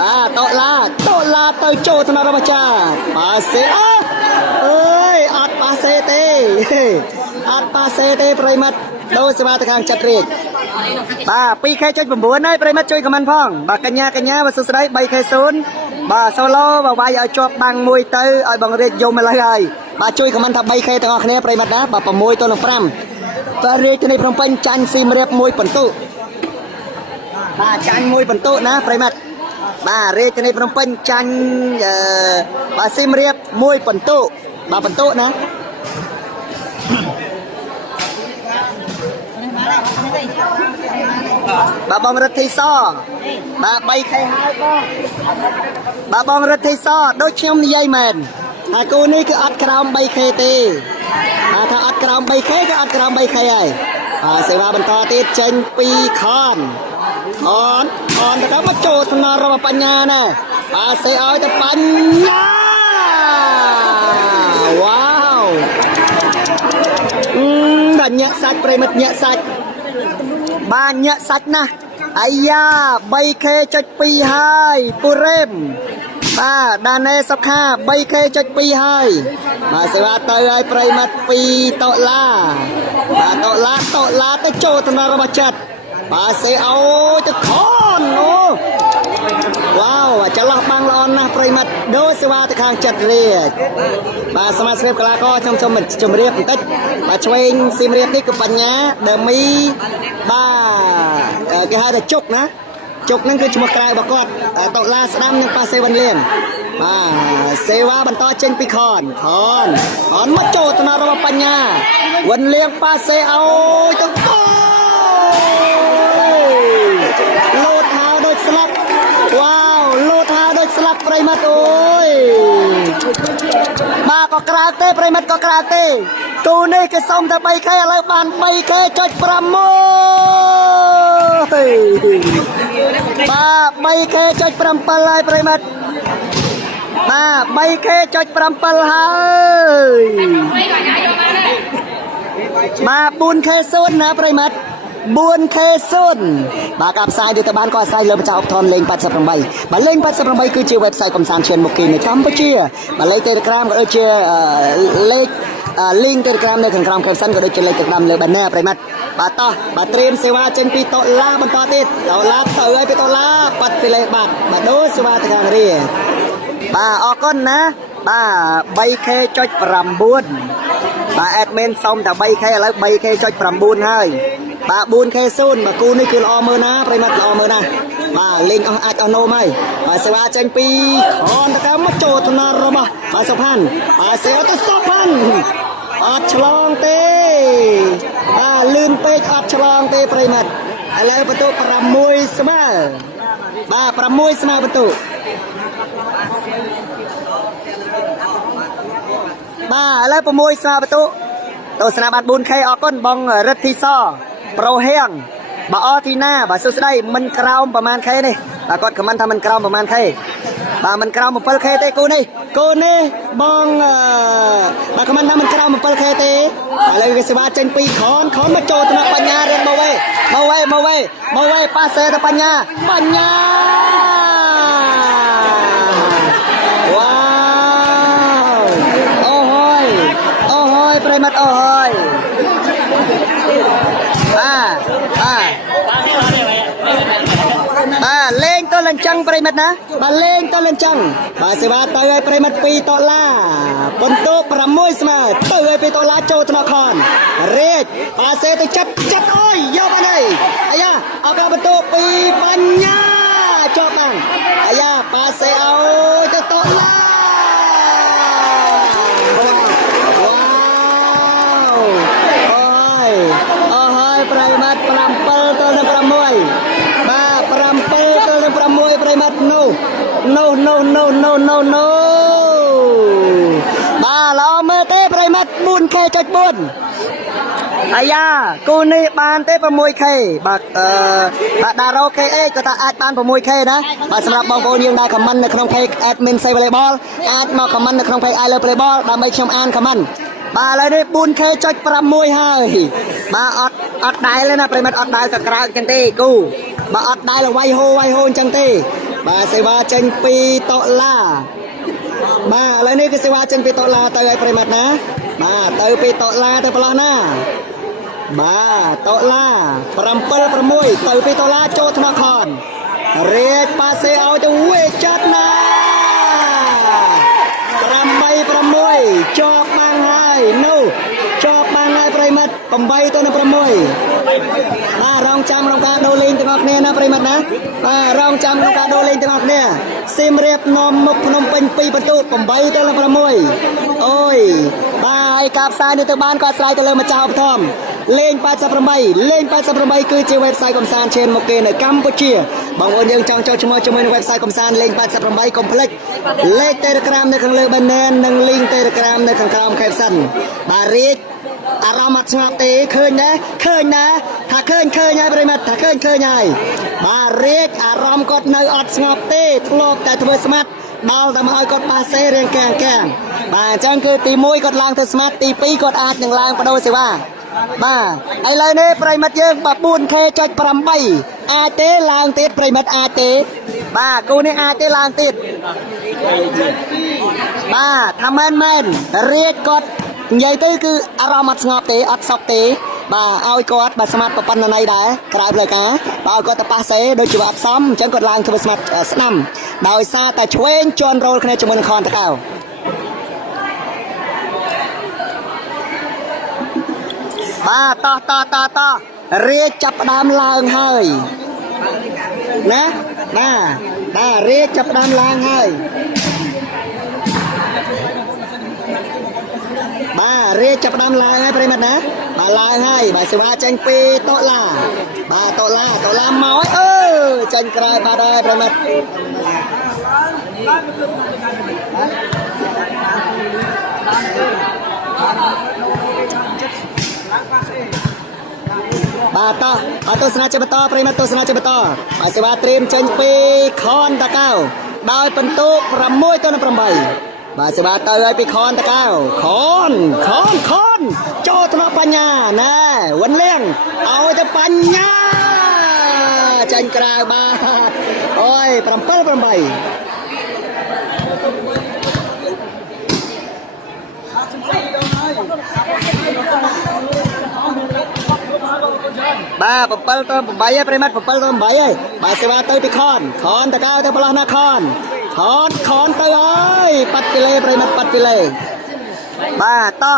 បាទតុលាទៅចូលថ្នាក់របស់ចាបាទសេអើយអត់ប៉ាសេទេប្រិមិត្តដូរសេវាទៅខាងចិត្តរាជបាទ 2K.9 ហើយប្រិមិត្តជួយខមមិនផងបាទកញ្ញាបាទសួស្ដី 3K0 បាទសូឡូបាទវាយឲ្យជាប់បាំងមួយទៅឲ្យបងរាជយំឥឡូវហើយបាទជួយខមមិនថា 3K ទាំងអស់គ្នាប្រិមិត្តណាបាទ6 ទៅនឹង 5 បាទរាជធានីភ្នំពេញចាញ់ស៊ីមរៀប1ពិន្ទុបាទចាញ់1ពិន្ទុណាប្រិមិត្តបាទរាជធានីភ្នំពេញចាញ់បាទស៊ីមរៀប1ពិន្ទុបាទពិន្ទុណាបាទបងរដ្ឋីសបាទ 3K ហើយបាទបងរដ្ឋីសដូចខ្ញុំនិយាយមែនហើយគូនេះគឺអត់ក្រោម 3K ទេថាអត់ក្រោម 3K គឺអត់ក្រោម 3K ហើយសេវាបន្តទៀតចេញពីខនទៅមកចូលថ្នាក់របស់បញ្ញាណាបាទសេឲ្យទៅបញ្ញាវ៉ាវបាទញាក់សាច់ប្រិមិត្តញាក់សាច់បាទញាក់សាច់ណាស់អាយ៉ា 3K.2 ហើយពូរ៉េមបាទដាណេសុខា 3K.2 ហើយបាទសេវាទៅឲ្យប្រិមិត្ត2ដុល្លារបាទដុល្លារទៅចូលថ្នាក់របស់ចិត្តបាទសេអូទៅខនអូវ៉ាវចន្លោះបាំងល្អណាស់ប្រិមិត្តដូរសេវាទៅខាងចិត្តរាជបាទសមាជិកកីឡាករខ្ញុំជម្រាបបន្តិចបាទឆ្វេងសៀមរាបនេះគឺបញ្ញាដើមីបាទគេហៅថាជុកណាជុកហ្នឹងគឺឈ្មោះក្រៅរបស់គាត់ដុល្លារស្ដាំនឹងប៉ាសេវិនលៀនបាទសេវាបន្តចេញពីខនមកចូលថ្នាក់របស់បញ្ញាវិនលៀងប៉ាសេអូទៅលោតហៅដូចស្លាប់វ៉ាវលោតហៅដូចស្លាប់ប្រិមិត្តអូយបាទក៏ក្រៅទេប្រិមិត្តក៏ក្រៅទេគូនេះគេសុំតែ 3K ឥឡូវបាន 3K.6 បាទ 3K.7 ហើយប្រិមិត្តបាទ 3K.7 ហើយបាទ 4K0 ណាប្រិមិត្ត 4K0 បាទការផ្សាយទៅបានក៏អាស្រ័យលើម្ចាស់ឧបត្ថម្ភលេខ88បាទលេខ88គឺជា website កំសាន្តឈានមុខគេនៅកម្ពុជាបាទលេខ Telegram ក៏ដូចជាលេខlink Telegram នៅខាងក្រោម caption ក៏ដូចជាលេខ Telegram លើ banner ប្រិមិត្តបាទតោះបាទត្រៀមសេវាចេញពីដុល្លារបន្តទៀតដុល្លារទៅឲ្យពីដុល្លារបាត់ពីលេខបាត់បាទដូរសេវាទៅខាងរាជបាទអរគុណណាបាទ 3K.9 បាទ admin សុំតែ 3K ឥឡូវ 3K.9 ហើយបាទ 4K0 បាទគូនេះគឺល្អមើលណាប្រិមិត្តល្អមើលណាបាទលេងអាចអស់ណូមហើយបាទសេវាចេញពីខនទៅមកចូលថ្នាក់របស់បាទសុផាន់បាទសេវាទៅសុផាន់អត់ឆ្លងទេបាទលឿនពេកអត់ឆ្លងទេប្រិមិត្តឥឡូវបន្ទុក6ស្មើបាទ6ស្មើបន្ទុកបាទឥឡូវ6ស្មើបន្ទុកទស្សនាបាន 4K អរគុណបងរិទ្ធិសប្រូហៀងបាទអទីណាបាទសួស្ដីមិនក្រោមប្រហែល K នេះបាទគាត់ខមមិនថាមិនក្រោមប្រហែល K បាទមិនក្រោម 7K ទេគូនេះបងបាទខមមិនថាមិនក្រោម 7K ទេឥឡូវគេសេវាចេញពីខនមកចូលថ្នាក់បញ្ញារៀនមកវេប៉ាសេទៅបញ្ញាវ៉ាវអូហើយប្រិមិត្តអូហើយបាទលេងទៅលអញ្ចឹងប្រិមិត្តណាបាទលេងទៅលអញ្ចឹងបាទសេវាទៅឲ្យប្រិមិត្ត$2បន្ទុក6ស្មើទៅឲ្យ$2ចូលថ្នាក់ខនរាជបាទសេទៅចិត្តអើយយកបានហើយអាយ៉ាអរគុណបន្ទុកពីបញ្ញាជាប់បានអាយ៉ាបាទសេឲ្យទៅ$អូហើយប្រិមិត្ត7ទៅនឹង6បាទ7ទៅនឹង6ប្រិមិត្តនោះបាទល្អមើលទេប្រិមិត្ត 5k ចុច4អាយ៉ាគូនេះបានទេ 6k បាទបាទដារ៉ូ KA ក៏ថាអាចបាន 6k ដែរបាទសម្រាប់បងប្អូនយើងដែល comment នៅក្នុង page admin Say Volleyball អាចមក comment នៅក្នុង page I Love Volleyball ដើម្បីខ្ញុំអាន comment បាទឥឡូវនេះ 4k ចុច6ហើយបាទអត់ដែលទេណាប្រិមិត្តអត់ដែលក៏ក្រៅចឹងទេគូបាទអត់ដែលវាយហូអញ្ចឹងទេបាទសេវាចេញ2ដុល្លារបាទឥឡូវនេះគឺសេវាចេញ2ដុល្លារទៅឲ្យប្រិមិត្តណាបាទទៅ2ដុល្លារទៅប្រឡោះណាបាទដុល្លារ7 6ទៅ2ដុល្លារចូលថ្នាក់ខនរៀបប៉ាសេឲ្យទៅវាចាប់ណា8 6ជាប់បាំងហើយនោះជាប់បាំងហើយប្រិមិត្ត8ទៅ6បាទរងចាំក្នុងការដូរលេងទាំងអស់គ្នាណាប្រិមិត្តណាបាទរងចាំក្នុងការដូរលេងទាំងអស់គ្នាសៀមរាបនាំមុខភ្នំពេញ2បន្ទូត8ទៅ6អូយបាទហើយការផ្សាយនេះទៅបានក៏ស្រាយទៅលើម្ចាស់ឧបត្ថម្ភលេង88គឺជា website កំសាន្តឈានមកគេនៅកម្ពុជាបងប្អូនយើងចង់ចូលជាមួយនៅ website កំសាន្តលេង88កុំភ្លេចលេខ Telegram នៅខាងលើ banner និង link Telegram នៅខាងក្រោម caption បាទរៀបអារម្មណ៍អត់ស្ងប់ទេឃើញណាថាឃើញហើយប្រិមិត្តថាឃើញហើយបាទរៀបអារម្មណ៍គាត់នៅអត់ស្ងប់ទេធ្លាប់តែធ្វើស្មាត់ដល់តែមកឲ្យគាត់ប៉ាសេរៀងកាំងបាទអញ្ចឹងគឺទី1គាត់ឡើងធ្វើស្មាត់ទី2គាត់អាចនឹងឡើងបដូរសេវាបាទឥឡូវនេះប្រិមិត្តយើងបាទ 4k ចុច8អាចទេឡើងទៀតប្រិមិត្តអាចទេបាទគូនេះអាចទេឡើងទៀតបាទថាមែនរៀបគាត់និយាយទៅគឺអារម្មណ៍អត់ស្ងប់ទេអត់សុខទេបាទឲ្យគាត់បាទស្មាត់ប្រព័ន្ធណៃដែរក្រៅផ្លូវការបាទឲ្យគាត់ទៅប៉ាសេដូចជាអត់សមអញ្ចឹងគាត់ឡើងធ្វើស្មាត់ស្ដាំដោយសារតែឆ្វេងជន់រោលគ្នាជាមួយនឹងខនតកៅបាទតរៀបចាប់ផ្ដើមឡើងហើយណាបាទរៀបចាប់ផ្ដើមឡើងហើយបាទរៀបចាប់ផ្ដើមឡើងហើយប្រិមិត្តណាបាទឡើងហើយបាទសេវាចេញ2ដុល្លារបាទដុល្លារមកចេញក្រោយបាទហើយប្រិមិត្តបាទតោះអត់ទស្សនាជាបន្តប្រិមិត្តទស្សនាជាបន្តបាទសេវាត្រៀមចេញពីខនតកៅដោយបន្ទុក6ទៅ8បាទសេវាទៅឲ្យពីខនតកៅខនចូលថ្នាក់បញ្ញាណែវ៉ាន់លៀងឲ្យទៅបញ្ញាចាញ់ក្រៅបាទអូយ7 8បាទ7ទៅ8ហើយប្រិមិត្ត7ទៅ8ហើយបាទសេវាទៅពីខនតកៅទៅប្រឡោះណាខនទៅហើយប៉ាត់ពីលេប្រិមិត្តប៉ាត់ពីលេបាទតោះ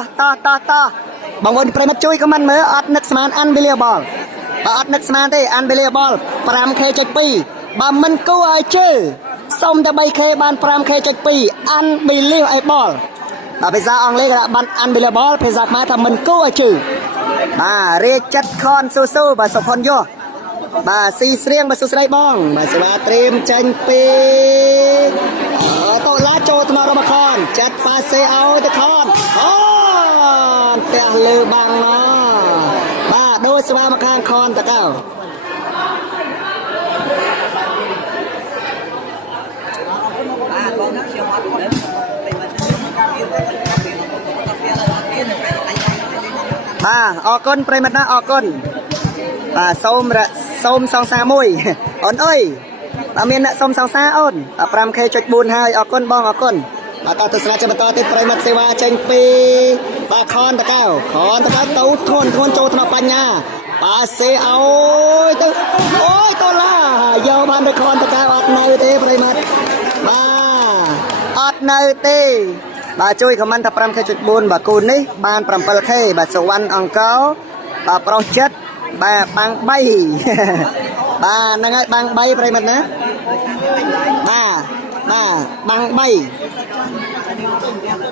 បងប្អូនប្រិមិត្តជួយខមមិនមើលអត់នឹកស្មាន unbelievable បាទអត់នឹកស្មានទេ unbelievable 5k ចុច2បើមិនគួរឲ្យជឿសុំតែ 3k បាន 5k ចុច2 unbelievable បាទភាសាអង់គ្លេសគេថាបាន unbelievable ភាសាខ្មែរថាមិនគួរឲ្យជឿបាទរាជចិត្តខនស៊ូបាទសុផុនយោបាទស៊ីស្រៀងបាទសួស្ដីបងបាទសេវាត្រៀមចេញពីដុល្លារចូលថ្នាក់របស់ខនចាត់ប៉ាសេឲ្យទៅខនផ្ទះលើបាំងណបាទដូរសេវាមកខាងខនតកៅបាទបងណាខ្ញុំអត់ដឹងបាទអរគុណប្រិមិត្តណាអរគុណបាទសូមសង្សារមួយអូនអើយបាទមានអ្នកសូមសង្សារអូន 5k ចុច4ហើយអរគុណបងអរគុណបាទតោះទស្សនាជាបន្តទៀតប្រិមិត្តសេវាចេញពីបាទខនតកៅទៅធនចូលថ្នាក់បញ្ញាបាទសេឲ្យទៅអូយដុល្លារយកបានទៅខនតកៅអត់នៅទេប្រិមិត្តបាទអត់នៅទេបាទជួយខមមិនថា 5k ចុច4បាទគូនេះបាន 7k បាទសវណ្ណអង្គរបាទប្រុសចិត្តបាទបាំង3បាទហ្នឹងហើយបាំង3ប្រិមិត្តណាបាទបាំង3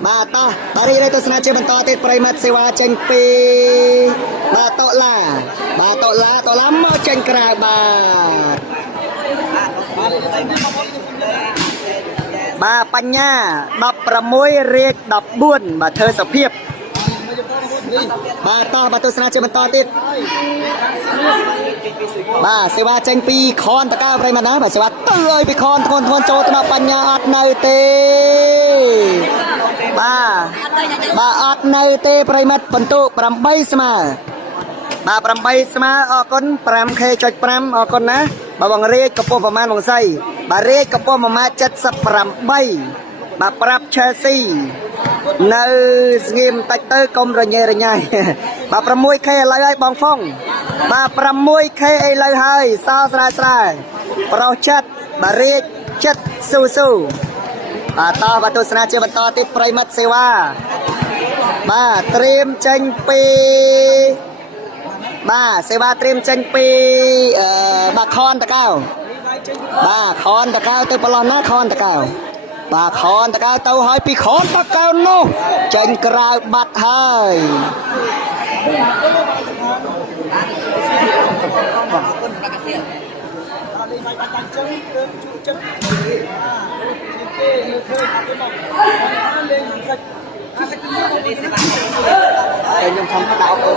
បាទតោះបាទរីករាយទស្សនាជាបន្តទៀតប្រិមិត្តសេវាចេញពីបាទដុល្លារមកចេញក្រៅបាទបញ្ញា16រាជ14បាទធ្វើសភាព bà to bà tôi sang chơi mình to tiếp bà sẽ ba tranh pi con ta cao đây mà nói bà sẽ ba tươi pi con thôn thôn châu tao bắn nhà ắt nơi tê bà ắt nơi tê prai mất bận tụ pram bay sama bà pram bay sama ở con pram khe chọi pram ở con ná bà bằng rê cặp poประมาณbằng say bà rê cặp po mà chất sập pram bay bà prap Chelsea nơi nghiêm tách tới công rồi nhảy bà pram môi khe lại ai bong phong bà pram môi khe lại hơi sao ra pro chất bà rê chất su su bà to bà tôi sang chơi bà to tiếp prai mất xe wa bà trim tranh pi bà xe ba trim tranh pi bà con ta cao bà con ta cao tôi balon ná con ta cao bà con ta cao tôi hỏi pi con ta cao nô tranh cào bát hơi nhưng không có đau cổ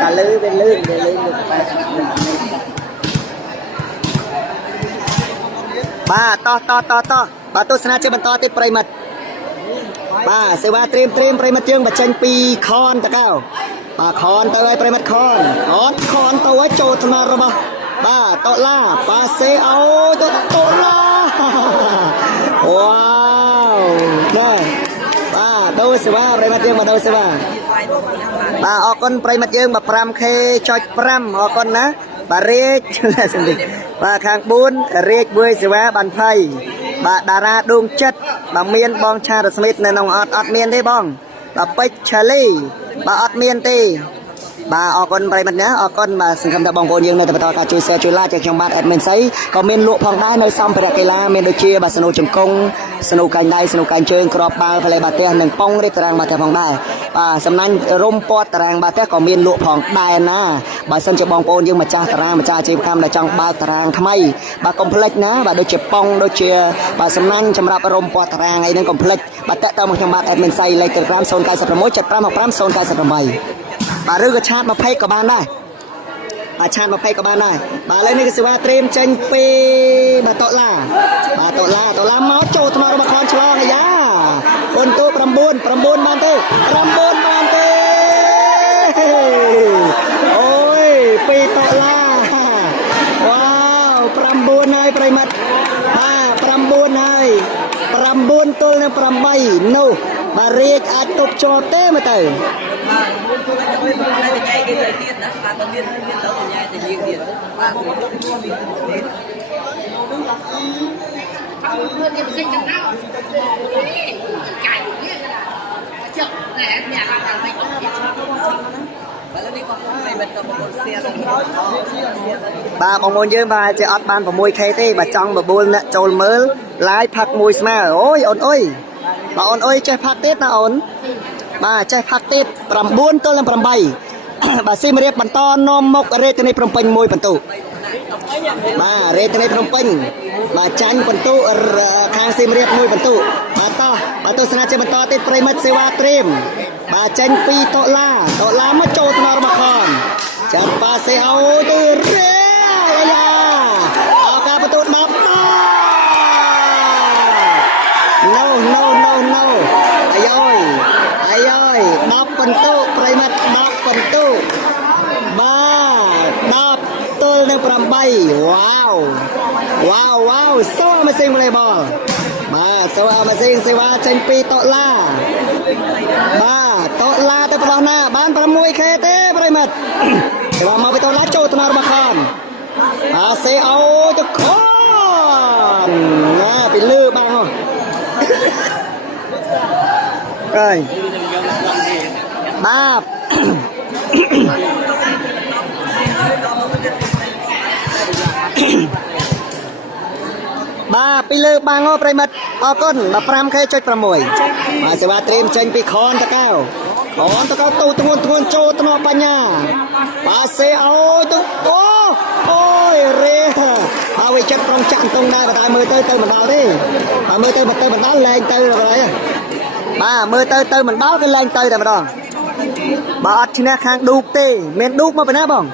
cả lưới bên lưới để lưới được ba to bà tôi sang chơi bàn to tiếp prai mật bà sẽ ba trim prai mật chương bà tranh pi con ta cao bà con tôi prai mật con tôi trộn thằng nào bà to la bà sẽ ao to la wow nè bà đâu sẽ ba prai mật chương mà đâu sẽ ba bà ở con prai mật chương bà pram khe cho pram ở con ná bà riết bà khang bốn riết bơi sẽ ba bàn phay bà đà ra đung chất bà miên bong cha được smith nên ông ọt miên thế bong bà pech charlie bà ọt miên tê bà ở con prai mật nhá ở con bà sinh khâm ta bong bồn dương này ta cả chui xe chui la cho trong bát admin sấy còn miên lụa phong đai nơi xong phải cây la miên đôi chia bà snow chấm công snow canh đai snow canh chơi crop ba phải lấy bà tê nâng pong đi tàng bà tê phong đai bà sầm nanh rôm pot tàng bà tê còn miên lụa phong đai na bà sân cho bong bồn dương mà cha tàng mà cha chơi cam là trong ba tàng tham ai bà complex na bà đôi chia pong đôi chia bà sầm nanh chấmรับrôm pot tàng ấy nên complex bà tê tao một trong bát admin sấy lấy từ gram zone cây sập mối chặt gram hoặc gram zone cây sập mày bà rướcชาติมาเพย์กับบ้านได้bàชาติมาเพย์กับบ้านได้bàเลยนี่ก็สิว่าเตรียมเจนปีbàโตล่าmáuโจทย์มาเราคอนชลองไอ้ยาคนตัวประมูลบ้านเต้โอ้ยปีโตล่าว้าวประมูลให้ประมัดประมูลให้ประมูลตัวนึงประใบนู่bà riêng ai tục cho té mà từ bà bong môn dương bàจะอดบ้านผมมวยเคตี้bà trong bà buôn nè trôi mới lái phạt mùi smell ôi ôi bà ôn ơi chơi phát tết na ôn bà chơi phát tết pram buôn tôi làm pram bay bà xin riết bàn to nom mộc rê tên này pram panh môi bàn tụ bà rê tên này pram panh bà tranh bàn tụ khang xin riết môi bàn tụ bà tôi sang chơi bàn to tết pray mất sewa trim bà tranh pi to la mất trâu tao mà còn chặt bà sẽ ao từ rê ao cả bàn tụ nắp no ai ơi đáp phần tu prai mất đáp phần tu ba đáp tôi đang pram bay wow sao mà sinh play ball ba sao mà sinh sewa tranh pi to la tới đó na ban pram môi khe té prai mất sewa mà to la châu tao mà con sẽ ao to con na bị lư bang không rồi ba ba pi lư bang ngô prai mất ở con bà pram khe chơi pram mồi mà sẽ ba trim tranh pi con ta cao tu tuôn châu tao banya nha bà sẽ ao tu ôi rê bà về chất trong chặn tung đây bà tay mưa tới mình vào đi bà mưa tới mình đá lên tới rồi đấy bà mưa tới mình báo cái lên tới rồi mà đòn bà ọt chứ nè khang đục tê men đục mà bên nào bong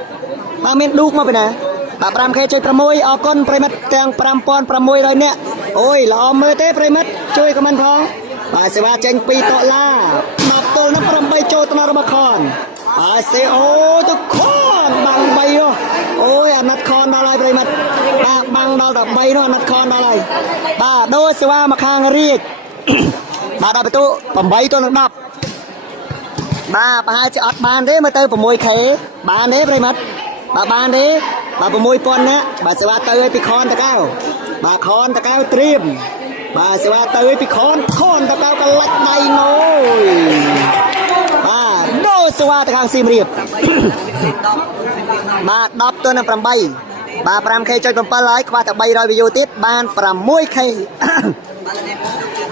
bà men đục mà bên nào bà pram khe chơi pramoi ở con primat tang pram pon pramoi rồi nè ôi lò mơ té primat chơi cái mình phong bà sẽ va tranh pi tọ la mặt tôi nó pram bay trôi tao nó con bà sẽ ô tôi con bằng bay vô ôi anh nát con đó lại primat bà bằng đó là bay nó nát con đó lại bà đôi sẽ va mà khang riết bà đập tụ phẩm bay tôi nó đập bà hai chợ bàn đấy mà tới phẩm môi khế bàn đấy primat bà bàn đấy bà môi pon á bà sẽ va tới pi con ta cao bà con ta cao trim bà sẽ va tới pi con ta cao cái lách đầy nồi đôi sẽ va ta cao sim riệp bà đập tôi là phẩm bay bà pram khe chơi phẩm lấy qua ta bay rồi video tiếp ban phẩm môi khe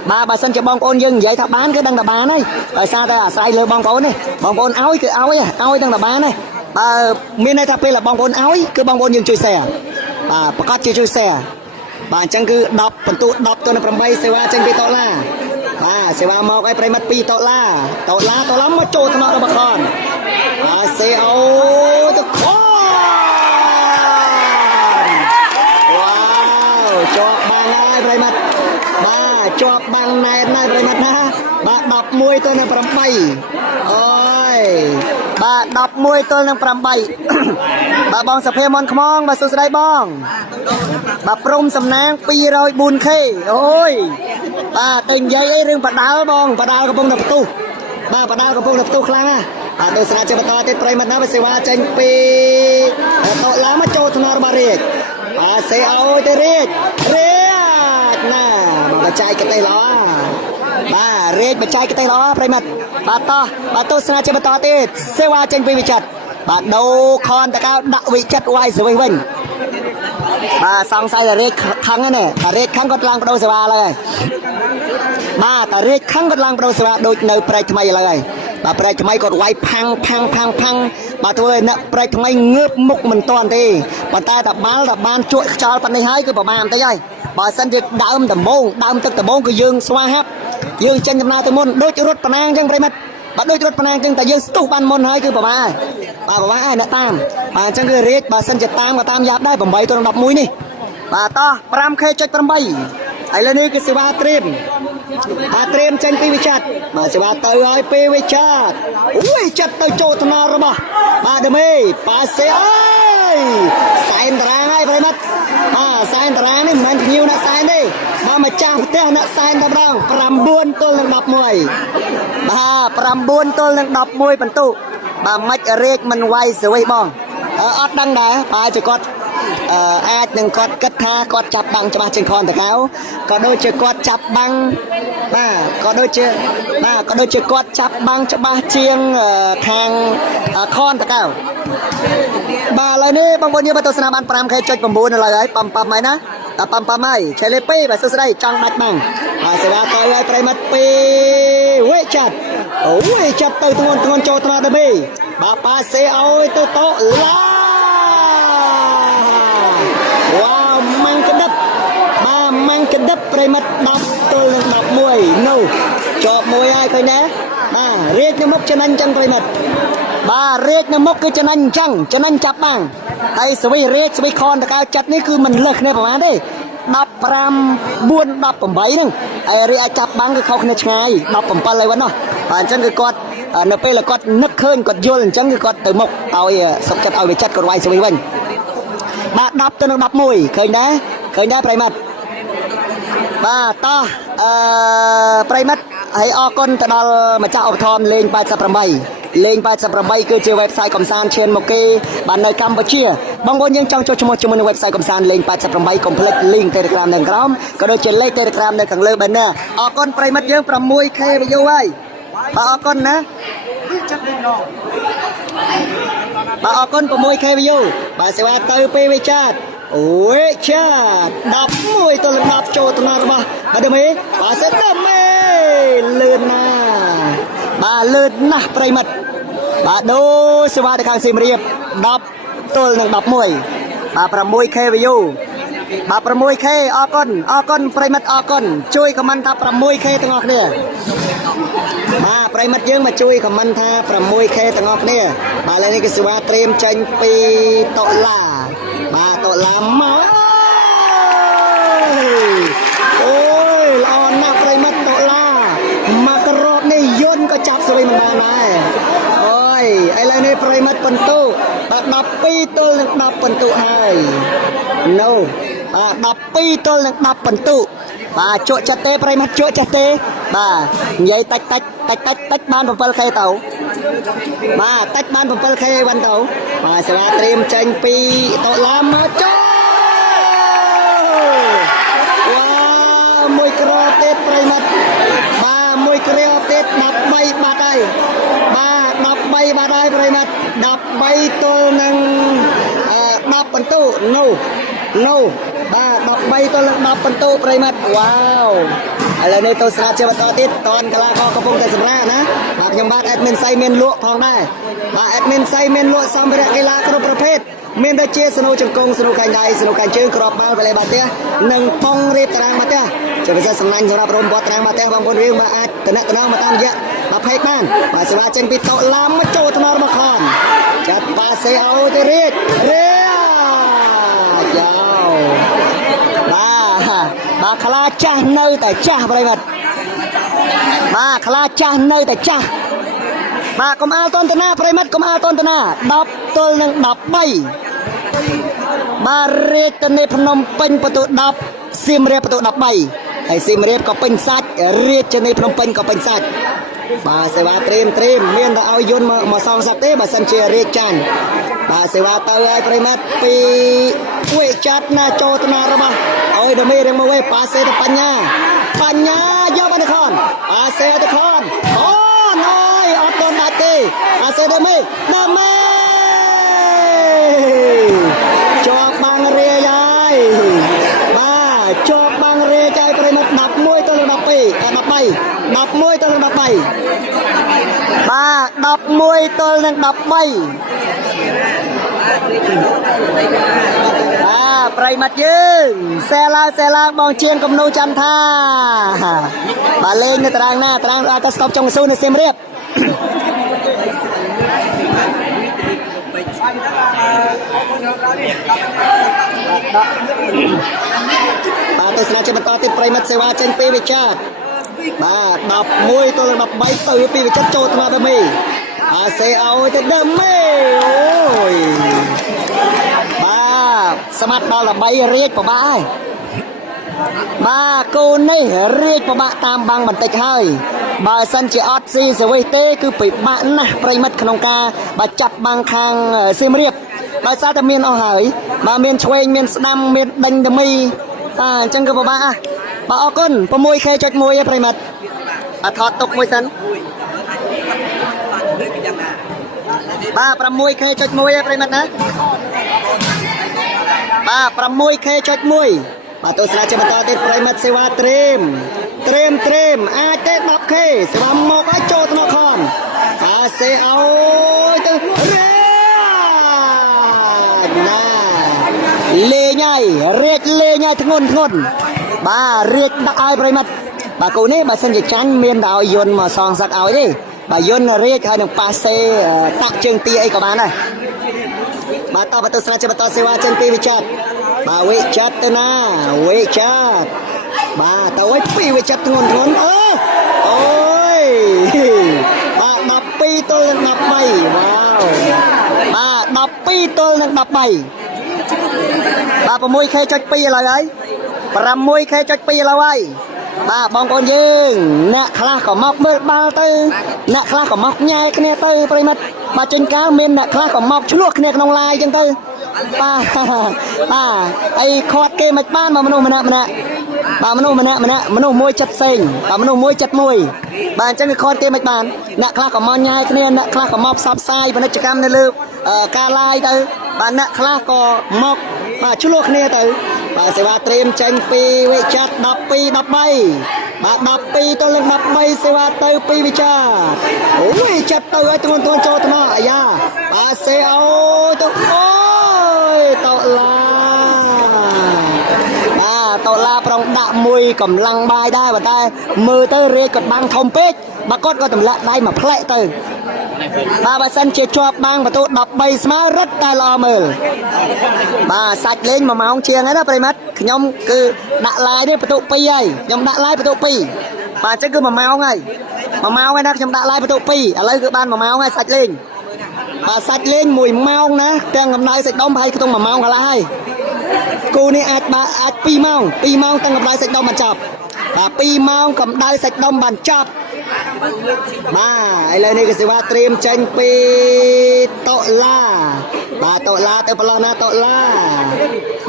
bà sân cho bong ôn dừng vậy thằng bán cái đăng là bán này ở sao ta sai lừa bong ôn này bong ôn áo cái áo đăng là bán này bà miền này thằng là bong ôn áo cứ bong ôn dừng chơi xe bà bắt chơi xe bà chẳng cứ đọc phần tụ đọc tôi là phần bay xe qua chẳng bị to la bà xe qua mau cái phải mất pi to lắm mà trôi thằng nào bà con bà xe ô tôi con wow cho ba ngay phải mất bà cho bằng này phải mất ha bà đọc môi tôi là phần bay ôi bà đọc môi tôi là phần bay bà bong sập phê mòn khmong bà sụt đây bong bà prom sầm nang pi rồi buồn khê ôi bà tình dây ấy rừng bà đào bong bà đào cái bông đập tu bà đào cái bông đập tu khlang à bà tôi sẽ cho bà to tết pray mặt nó bà sẽ va tranh pi tội lắm mà trôi thằng nào bà riết bà sẽ ôi tê riết nè bà trai cái tay lo bà riết bà trai cái tay lo pray mặt bà tôi sẽ cho bà to tết sẽ va tranh pi bị chặt bà đâu con ta cao đạo vị chất oai rồi mình bà xong sai là rết khăng này ta rết khăng có lăng đâu sao lại bà ta rết khăng có lăng đâu sao đôi nơi prai thay lại bà prai thay còn oai phăng bà thôi nè prai thay ngớp mục mình toàn đi bà ta tập bán chuỗi cho phần này hái cứ bảo bàn tới đây bà sân việc đâm tức tầm môn cứ dương xoa hấp dương chân trong nào tầm môn đôi chữ rốt phần ăn chân prai mất bà đôi chốt panang chân ta dương stu ban môn hai cứ bà ai nè tam bà chân cứ riết bà sân chật tam và tam giáp đây bẩm bay tôi đọc mũi nè bà to pram khe chật pram bay ai lên đi cái sự ba trim chân pi chặt bà sự ba tới ai pi chặt ui chặt tới chỗ thằng nào rồi bà đêm ấy bà sẽ ơi sai rang ai phải mất sai rang này mình nhiều nè sai đi bà mà chào theo nè sai tao đâu pram buôn tôi lần đọc mùi bà pram buôn tôi lần đọc mùi phần tụ bà mạch riết mình quay rồi bong ớt đăng đá bà chỉ có ai đừng có cất tha có chập bằng cho bà trên con cáo có đôi chưa có chập bằng có đôi chưa có chập bằng cho bà chiêng thang con cáo bà lời ní bong bồn như bà tôi sẽ làm ăn pram khai chơi bầm bồn là lời pam máy ná pam ấy chơi lê pi bà sẽ đây trong bạch bằng bà sẽ ra tới đây phải mất pi quê chặt ôi chặt tới tuôn cho thằng đâm đi bà sẽ ôi tôi to la wow mang cái đất phải mất đập tôi đập mùi nâu cho mùi ai coi nè riết nó mốc chân anh chân phải mất bà riết nó mốc cái chân anh chập bằng hay sự riết sự con cao chặt này cứ mình lực này bà đi đập ram buôn đập bầm bấy nè ai riết chập bằng cái khâu này ngay đập bầm pa lại vẫn nó chân cái con nó pe là con nức hơn con vô chân cái con từ mốc tao sập chặt ao để chặt con quay sự mình bà đập tôi nó đập mùi khơi đá phải mất bà to phải mất hãy o con ta đo mà chào thom lên bài sập bay cứ chơi website cầm san trên một cái bản nơi Campuchia bong bồn nhưng trong cho mình website cầm san lên bài sập bay complete link telegram đằng grom có đôi trên lên telegram nơi càng lơ bên nè o con phải mất dương from mui khe vô ai bà o con nè bà o con from mui khe vô bà sẽ qua tới pv chat ôi chat đập mui tôi là đập cho tôi nào bà đâm ấy bà sẽ đâm ấy lươn bà lươn phải mất bà đô sẽ qua được hàng sim riệp đập tôi là đập mui bà from mui khe vô បាទ 6K អរគុណប្រិមិត្តអរគុណជួយខមមិនថា 6K ទាំងអស់គ្នាបាទប្រិមិត្តយើងមកជួយខមមិនថា 6K ទាំងអស់គ្នាបាទឥឡូវនេះគឺសេវាត្រៀមចេញពីតុលាបាទតុលាមកអូយល្អណាស់ប្រិមិត្តតុលាមកក្របនេះយន្តក៏ចាប់ស្រីមិនបានដែរអូយឥឡូវនេះប្រិមិត្តបន្ទុបាទ12ទល់នឹង10បន្ទុហើយ no 12ទល់នឹង10បន្ទុបាទជក់ចិត្តទេប្រិមិត្តជក់ចិត្តទេបាទនិយាយតិចបាន 7K ទៅបាទតិចបាន 7K វិញទៅបាទសេវាត្រៀមចេញពីតុលាមកចូលវ៉ាមួយគ្រាប់ទៀតប្រិមិត្តបាទមួយគ្រាប់ទៀត13បាត់ហើយបាទ13បាត់ហើយប្រិមិត្ត13ទល់នឹង10បន្ទុ no បាទ13ទល់នឹង10បន្ទុប្រិមិត្តវ៉ាវឥឡូវនេះទៅស្រាជាបន្តទៀតតនកីឡាករកំពុងតែសម្រាកណាបាទខ្ញុំបាទ admin សៃមានលក់ផងដែរបាទ admin សៃមានលក់សម្ភារៈកីឡាគ្រប់ប្រភេទមានដូចជាស្នូជង្គង់ស្នូកែងដៃស្នូកែងជើងគ្រាប់បាល់វ៉ាឡេបាល់ទះនិងប៉ុងរៀបតារាងបាល់ទះជាពិសេសសំណាញ់សម្រាប់រំពាត់តារាងបាល់ទះបងប្អូនយើងបាទអាចតំណមកតាមរយៈ20បានបាទសេវាចេញពីតុលាមកចូលថ្នល់របស់ខនចាត់ប៉ាសេអូទៅរៀបយ៉ាវបាទខ្លាចាស់នៅតែចាស់ប្រិមិត្តបាទខ្លាចាស់នៅតែចាស់បាទកុំអាលតនតនាប្រិមិត្តកុំអាលតនតនា10ទល់នឹង13បាទរាជធានីភ្នំពេញបន្ទុ10សៀមរាបបន្ទុ13ហើយសៀមរាបក៏ពេញសាច់រាជធានីភ្នំពេញក៏ពេញសាច់បាទសេវាត្រៀមមានតែឲ្យយន្តមកសងសឹកទេបើសិនជារាជចាញ់បាទសេវាទៅឲ្យប្រិមិត្តពីវិចាត់ណាចូលថ្នារបស់អើយដល់មេរៀងមកវិញប៉ាសេទៅបញ្ញាយកបានទៅខនប៉ាសេទៅខនអូណយអត់ដល់ដាច់ទេប៉ាសេដល់មេជាប់បាំងរាយហើយបាទជាប់បាំងរាយហើយប្រិមិត្ត11ទល់នឹង12 11ទល់នឹង13បាទ11ទល់នឹង13ប្រិមិត្តយើងសេឡើងបងជាងគំនូចន្ទថាបាទលេងនៅតារាងណាតារាងអាចទៅស្តុបចុងស៊ូនៅសៀមរាបបាទទស្សនាជាបន្តទៀតប្រិមិត្តសេវាចេញពីវិចារបាទ11ទល់នឹង13ទៅពីវិចិត្រចូលថ្មដល់មេអាសេឲ្យទៅដល់មេអូយបាទស្មាត់ដល់13រាជពិបាកហើយបាទគូនេះរាជពិបាកតាមបាំងបន្តិចហើយបើសិនជាអត់ស៊ីសវិសទេគឺពិបាកណាស់ប្រិមិត្តក្នុងការបាទចាប់បាំងខាងសៀមរាបដោយសារតែមានអស់ហើយបាទមានឆ្វេងមានស្ដាំមានដេញតមីអញ្ចឹងគឺពិបាកបាទអរគុណ 6K.1 ឯប្រិមិត្តបាទថតទុកមួយសិនបាទ 6K.1 ឯប្រិមិត្តណាបាទ 6K.1 បាទទស្សនាជាបន្តទៀតប្រិមិត្តសេវាត្រៀមអាចទេ 10K សេវាមកឲ្យចូលថ្នាក់ខនអាសេឲ្យទៅណាលេងហើយរាជលេងហើយធ្ងន់បាទរាជដាក់ឲ្យប្រិមិត្តបាទគូនេះបើសិនជាចាញ់មានតែឲ្យយន្តមកសងសឹកឲ្យទេបាទយន្តរាជហើយនឹងប៉ាសេតាក់ជើងទាអីក៏បានដែរបាទតបទស្សនាជាបន្តសេវាចេញពីវិចាត់បាទវិចាត់ទៅណាវិចាត់បាទទៅឲ្យពីវិចាត់ធ្ងន់អូយបាទ12ទល់នឹង13វ៉ាវបាទ12ទល់នឹង13បាទ 6K.2 ឥឡូវហើយ 6K.2 ឥឡូវហើយបាទបងប្អូនយើងអ្នកខ្លះក៏មកមើលបាល់ទៅអ្នកខ្លះក៏មកញ៉ែគ្នាទៅប្រិមិត្តបាទចេញកាលមានអ្នកខ្លះក៏មកឆ្លោះគ្នាក្នុងឡាយអញ្ចឹងទៅបាទអីខាត់គេមិនបានមកមនុស្សម្នាក់បាទមនុស្សម្មួយចិត្តផ្សេងបាទមនុស្សមួយចិត្តមួយបាទអញ្ចឹងខាត់គេមិនបានអ្នកខ្លះក៏មកញ៉ែគ្នាអ្នកខ្លះក៏មកផ្សព្វផ្សាយពាណិជ្ជកម្មនៅលើការឡាយទៅបាទអ្នកខ្លះក៏មកបាទឆ្លោះគ្នាទៅបាទសេវាត្រៀមចេញពីវិចាត់12 13បាទ12ទល់នឹង13សេវាទៅពីវិចាត់អូយចាប់ទៅឲ្យធ្ងន់ចូលថ្នាក់អាយ៉ាបាទសេអូទៅអូយតោឡា តឡាប្រងដាក់មួយកម្លាំងបាយដែរប៉ុន្តែមើលទៅរេគាត់បាំងធំពេកបើគាត់ក៏ទម្លាក់ដៃមកផ្លែកទៅបាទបើសិនជាជាប់បាំងបន្ទូ13ស្មើរឹតតែល្អមើលបាទសាច់លេង1ម៉ោងជាងហើយណាប្រិមិត្តខ្ញុំគឺដាក់ឡាយនេះបន្ទូ2ហើយខ្ញុំដាក់ឡាយបន្ទូ2បាទអញ្ចឹងគឺ1ម៉ោងហើយ1ម៉ោងហើយណាខ្ញុំដាក់ឡាយបន្ទូ2ឥឡូវគឺបាន1ម៉ោងហើយសាច់លេងបាទសាច់លេង1ម៉ោងណាទាំងកម្ដៅសាច់ដុំហើយខ្ទង់1ម៉ោងកន្លះហើយគូនេះអាច2ម៉ោងទាំងកម្ដៅសាច់ដុំបានចប់បាទ2ម៉ោងកម្ដៅសាច់ដុំបានចប់បាទឥឡូវនេះគឺសេវាត្រៀមចេញពីតុលាបាទតុលាទៅប្រឡោះណាតុលា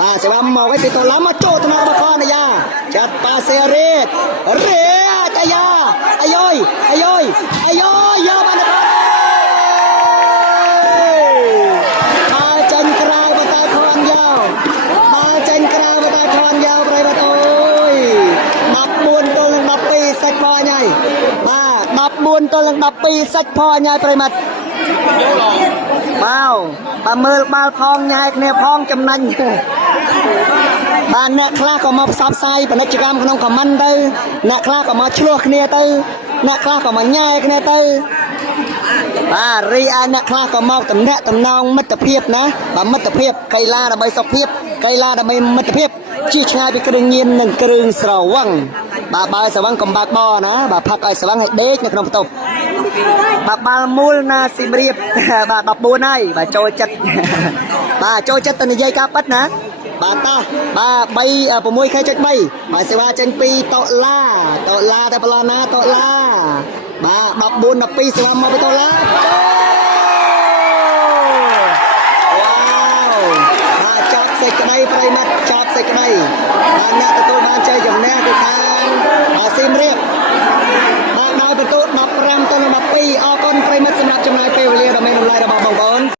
បាទសេវាមកឲ្យពីតុលាមកចូលថ្នាក់របស់កនយាចាត់ប៉ាសេរ៉េតអាយ៉ាអាយយកបានទៅចេញក្រៅបតាខនយោបាទចេញក្រៅបតាខនយោប្រិយមិត្តអូយ14ទល់នឹង12សាច់ផអញហើយបាទ14ទល់នឹង12សាច់ផអញហើយប្រិយមិត្តបាទមើលបាល់ផងញ៉ែគ្នាផងចំណេញបាទអ្នកខ្លះក៏មកផ្សព្វផ្សាយពាណិជ្ជកម្មក្នុងខមមិនទៅអ្នកខ្លះក៏មកឆ្លោះគ្នាទៅអ្នកខ្លះក៏មកញ៉ែគ្នាទៅបាទរីឯអ្នកខ្លះក៏មកតំណាក់តំណងមិត្តភាពណាបាទមិត្តភាពកីឡាដើម្បីសុខភាពកីឡាដើម្បីមិត្តភាពជាឆ្ងាយពីគ្រឿងញៀននិងគ្រឿងស្រវឹងបាទបើស្រវឹងកំបាក់បណាបាទផឹកឲ្យស្រវឹងឲ្យដេកនៅក្នុងបន្ទប់បាទបាល់មូលណាស៊ីមរៀបបាទ14ហើយបាទចូលចិត្តបាទចូលចិត្តទៅនិយាយការពិតណាបាទតោះបាទ6K.3 បាទសេវាចេញពីតុលាទៅប្រឡោះណាតុលាបាទ14 12សេវាមកពីតុលាវ៉ាវបាទចាប់សេចក្តីប្រិមិត្តចាប់សេចក្តីបាទអ្នកទទួលបានជ័យជំនះគឺខាងស៊ីមរៀបបាទដោយបន្ទូ15ទៅ12អរគុណប្រិមិត្តសម្រាប់ចំណាយពេលវេលាដ៏មានតម្លៃរបស់បងប្អូន